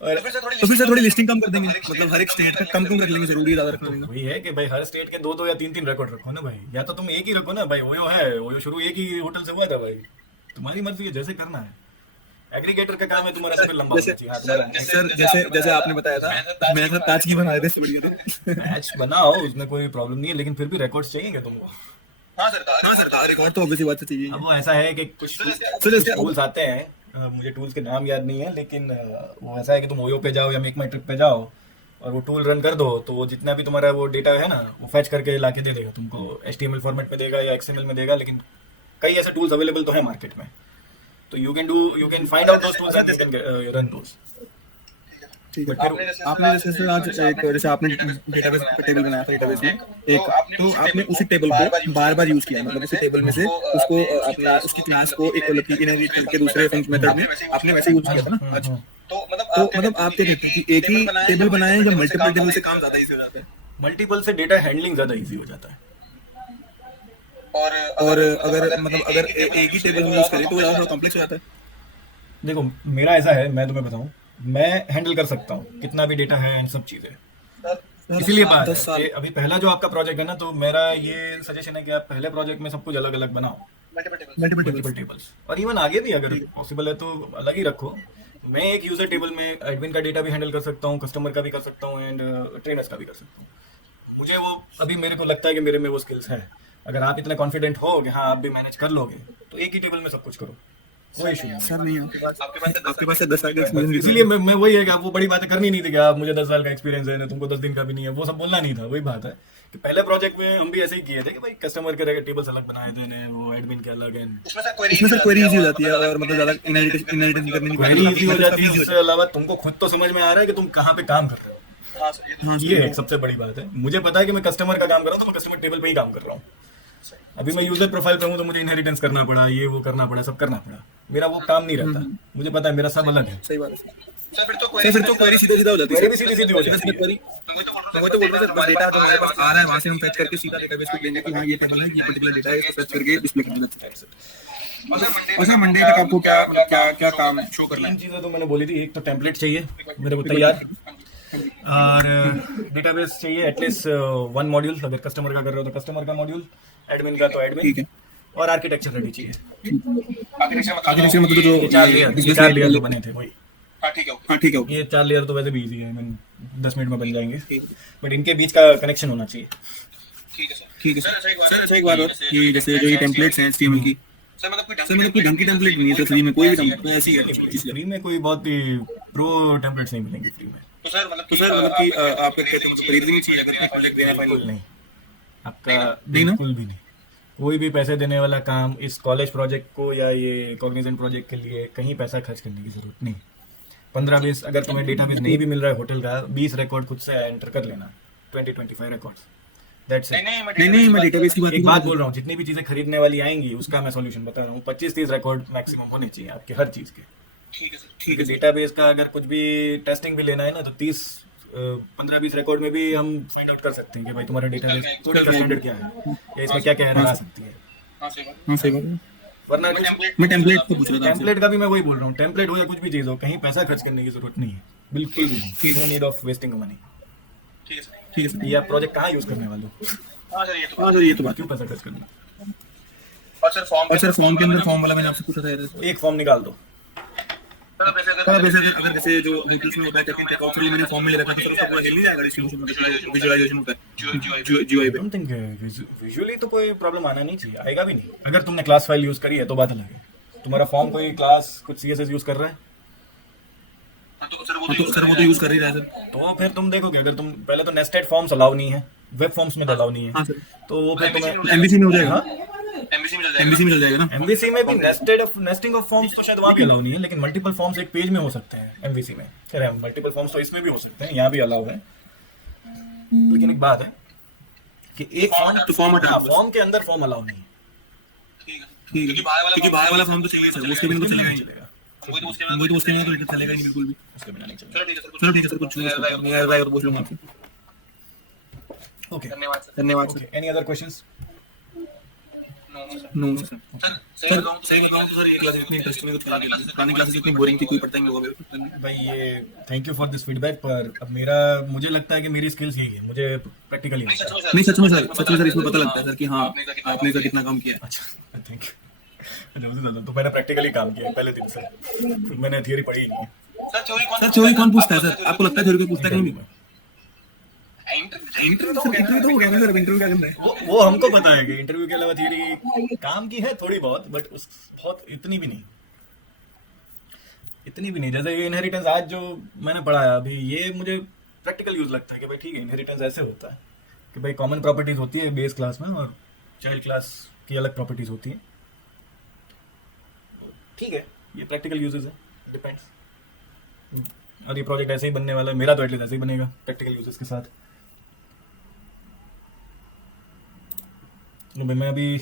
और तो फिर सर थोड़ी लिस्टिंग कम कर देंगे, मतलब हर एक स्टेट का कम रख लेंगे, जरूरी ज्यादा रखना नहीं. वही है कि भाई हर स्टेट के दो या तीन रिकॉर्ड रखो ना भाई. या तो तुम एक ही रखो ना भाई. ओयो है, ओयो शुरू एक ही होटल से हुआ था भाई. तुम्हारी मर्जी है, जैसे करना है. एग्रीगेटर का काम है तुम्हारा. फिर लंबा होना चाहिए. सर जैसे आपने बताया था मैं सर ताज की बना रहे थे. मैच बनाओ, उसमें कोई प्रॉब्लम नहीं है, लेकिन फिर भी रिकॉर्ड्स चाहिए तुमको. हाँ सर रिकॉर्ड तो ऑब्वियसली बात चाहिए. अब वो ऐसा है कि कुछ टूल्स आते हैं, मुझे टूल्स के नाम याद नहीं है, लेकिन वो ऐसा है कि तुम ओयो पे जाओ या मेक माई ट्रिप पे जाओ और वो टूल रन कर दो तो वो जितना भी तुम्हारा वो डेटा है ना वो फैच करके लाके दे देगा तुमको. HTML फॉर्मेट में देगा या XML में देगा, लेकिन कई ऐसे टूल्स अवेलेबल तो है मार्केट में. तो you can find out those tools and you can run those. ठीक है. आपने जैसे आज एक जैसे आपने डेटाबेस टेबल बनाया था डेटाबेस में एक, तो आपने उसी टेबल को बार यूज किया, मतलब उसी टेबल में से उसको आपने उसकी क्लास को एक मतलब इनहेरिट करके दूसरे फंक्शन मेथड में आपने वैसे यूज किया था ना आज. तो मतलब आप क्या कहते हैं कि एक ही टेबल बनाए या मल्टीपल टेबल से काम ज्यादा इजी हो जाता है? मल्टीपल से डेटा हैंडलिंग ज्यादा इजी हो जाता है. और अगर एक ही टेबल यूज करें तो ज्यादा कॉम्प्लेक्स हो जाता है. देखो मेरा ऐसा है, मैं तुम्हें बताऊं, मैं हैंडल कर सकता हूँ कितना भी डेटा है इन सब चीजें. इसीलिए बात है कि अभी पहला जो आपका प्रोजेक्ट है ना, तो मेरा ये सजेशन है कि आप पहले प्रोजेक्ट में सब कुछ अलग अलग बनाओ, मल्टीपल टेबल्स. और इवन आगे भी अगर पॉसिबल है तो अलग ही रखो. मैं एक यूजर टेबल में एडमिन का डेटा भी हैंडल कर सकता हूँ, कस्टमर का भी कर सकता हूँ एंड ट्रेनर्स का भी कर सकता हूँ. मुझे वो अभी मेरे को लगता है कि मेरे में वो स्किल्स हैं. अगर आप इतने कॉन्फिडेंट हो कि हाँ आप भी मैनेज कर लोगे तो एक ही टेबल में सब कुछ करो, कोई इशू नहीं. सर नहीं आपके पास 10 साल का एक्सपीरियंस. इसलिए मैं वही है कि आप वो बड़ी बातें करनी नहीं थी कि आप मुझे 10 साल का एक्सपीरियंस है ना, तुमको 10 दिन का भी नहीं है, वो सब बोलना नहीं था. वही बात है कि पहले प्रोजेक्ट में हम भी ऐसे ही किए थे कि भाई कस्टमर के टेबल्स अलग बनाए थे ने, वो एडमिन के अलग हैं. इसमें सर क्वेरी इजी हो जाती है और मतलब ज्यादा इनहेरिटेंस करने की क्वेरी इजी हो जाती है. इससे अलावा तुमको खुद तो समझ में आ रहा है कि तुम कहाँ पे काम कर रहे हो. हाँ ये एक सबसे बड़ी बात है. मुझे पता है कि मैं कस्टमर का काम कर रहा हूँ तो मैं कस्टमर टेबल पे ही काम कर रहा हूँ. अभी मैं यूजर प्रोफाइल पे हूँ तो मुझे इनहेरिटेंस करना पड़ा, ये वो करना पड़ा, सब करना पड़ा. मेरा वो काम नहीं रहता. मुझे पता है मेरा सब अलग है. सही बात है. फिर तो क्वेरी सीधा हो जाती है. क्वेरी भी सीधी हो जाती है. क्वेरी तो बोल रहे हैं डेटा जो हमारे पास आ रहा है वहां से हम फेच करके सीधा डेटाबेस को देंगे कि हाँ ये टेबल है, ये पर्टिकुलर डेटा है, इसको फेच करके डिस्प्ले कर देना चाहिए. और सर मंडे तक आपको क्या मतलब क्या क्या काम शो करना है? तीन चीज़ें तो मैंने बोली थी, एक तो टेम्पलेट चाहिए मेरे को तैयार, और डेटाबेस चाहिए एटलीस्ट वन मॉड्यूल, अगर कस्टमर का कर रहे हो तो कस्टमर का मॉड्यूल, एडमिन का तो ठीक एडमिन, है। और आर्किटेक्चर रेडी चाहिए। आर्किटेक्चर मतलब जो ये चार लेयर तो बने थे वही। हाँ ठीक है ओके। ये 4 लेयर तो वैसे भी इजी है, मैंने 10 मिनट में बन जाएंगे, बट इनके बीच का कनेक्शन होना चाहिए। ठीक है सर। अच्छा एक बात और, ये जैसे जो ये टेम्पलेट्स हैं HTML की, सर मतलब कोई ढंग की टेम्पलेट नहीं है सर फ्री में, कोई भी टेम्पलेट ऐसी है फ्री में कोई बहुत ही प्रो टेम्पलेट्स नहीं मिलेंगे फ्री में। तो सर मतलब कि आप कहते हैं मतलब खरीदनी नहीं चाहिए अगर कोई प्रोजेक्ट देना बिल्कुल फाइनल नहीं, आपका देना? बिल्कुल भी नहीं। कोई भी पैसे देने वाला काम इस कॉलेज प्रोजेक्ट को या ये कॉग्निजेंट प्रोजेक्ट के लिए कहीं पैसा खर्च करने की जरूरत नहीं। 15-20, अगर तुम्हें डेटाबेस नहीं भी मिल रहा है होटल का, 20 रिकॉर्ड खुद से एंटर कर लेना, 20-25 रिकॉर्ड्स, दैट्स इट। नहीं मैं डेटाबेस की बात एक नहीं बात कर बोल रहा हूँ, जितनी भी चीज़ें खरीदने वाली आएंगी उसका मैं सॉल्यूशन बता रहा हूँ। 25-30 रिकॉर्ड मैक्सिमम होने चाहिए आपके हर चीज़ के। ठीक है, डेटाबेस का अगर कुछ भी टेस्टिंग भी लेना है ना, तो 15-20 रिकॉर्ड में भी हम फाइंड आउट कर सकते हैं कि भाई तुम्हारा डेटाबेस टोटल का स्टैंडर्ड क्या है, या इसमें क्या क्या एरर आ सकती है। हाँ सही बात है। वरना मैं टेम्पलेट को पूछ रहा था आपसे। टेम्पलेट का भी मैं वही बोल रहा हूँ, टेम्पलेट हो या कुछ भी चीज़ हो, कहीं पैसा खर्च करने की जरूरत नहीं है, बिल्कुल भी नहीं। No need of wasting money. ठीक है सर। ये आप प्रोजेक्ट कहाँ यूज़ करने वाले हो, हाँ सर ये तो बात है। क्यों पैसा खर्च करना। और सर फॉर्म के अंदर फॉर्म वाला मैंने आपसे पूछा था यार। एक फॉर्म निकाल दो। सर वैसे अगर जैसे जो होटल्स में होता है चेक इन चेक आउट के लिए मैंने फॉर्म में ले रखा था, सर उसका पूरा हिल नहीं जाएगा डिस्ट्रीब्यूशन में, विजुअलाइजेशन होता है GUI आई पे? डोंट थिंक विजुअली तो कोई प्रॉब्लम आना नहीं चाहिए, आएगा भी नहीं। अगर तुमने क्लास फाइल यूज़ करी है तो बात अलग है। तुम्हारा फॉर्म कोई क्लास कुछ CSS यूज़ कर रहा है तो सर वो तो यूज कर ही रहा है सर। तो फिर तुम देखोगे, अगर तुम पहले तो नेस्टेड फॉर्म्स अलाउ नहीं है, वेब फॉर्म्स में तो अलाउ नहीं हाँ है, सर। तो वो फिर तुम्हें एमवीसी में हो जाएगा? हाँ? एमवीसी में चल जाएगा ना? MVC में भी नेस्टिंग ऑफ फॉर्म्स तो शायद वहाँ भी अलाउ नहीं है, लेकिन मल्टीपल फॉर्म्स एक पेज में हो सकते हैं MVC में। फिर मल्टीपल फॉर्म्स तो इसमें भी हो सकते हैं, यहाँ भी अलाउ है। लेकिन एक बात है कि एक फॉर्म हटा दो। फॉर्म के अंदर फॉर्म अलाउ नहीं है। ठीक है, क्योंकि बाहर वाला फॉर्म तो चाहिए सर, उसके बिना तो चलेगा नहीं। वही तो उसके बिना तो चलेगा नहीं बिल्कुल भी। उसके बिना नहीं चलेगा। चलो ठीक है सर, कुछ नहीं आ रहा है और पूछ लूंगा आपसे। ओके, धन्यवाद sir. Any other questions? No sir. Sir सही बताऊं तो सर ये क्लास इतनी इंटरेस्टिंग कुछ पुरानी क्लासेस इतनी बोरिंग थी, कोई पढ़ता ही नहीं होगा। भाई ये thank you for this feedback, पर अब मुझे लगता है कि मेरी स्किल्स यही है, मुझे प्रैक्टिकली नहीं सच में सर इसमें पता लगता है सर कि हाँ आपने सर कितना काम किया है। अच्छा थैंक यू। तो मैंने प्रैक्टिकली काम किया है पहले दिन से, मैंने थियरी पढ़ी ही नहीं है। सर थ्योरी कौन पूछता है सर? आपको लगता है थ्योरी कोई पूछता है कहीं भी? इंटरव्यू तो हो गया ना सर, इंटरव्यू क्या करना है? वो हमको पता है कि इंटरव्यू के अलावा थियरी काम की है थोड़ी बहुत, बट उस बहुत इतनी भी नहीं। जैसे ये इनहेरिटेंस आज जो मैंने पढ़ा है अभी, ये मुझे प्रैक्टिकल यूज लगता है कि भाई ठीक है, इनहेरिटेंस ऐसे होता है कि भाई कॉमन प्रॉपर्टीज होती है बेस क्लास में, और चाइल्ड क्लास की अलग प्रॉपर्टीज होती है। ठीक है, ये प्रैक्टिकल यूजेस है, डिपेंड्स। और ये प्रोजेक्ट ऐसे ही बनने वाला है, मेरा तो एटलीस्ट ऐसे ही बनेगा प्रैक्टिकल यूजेस के साथ। मैं अभी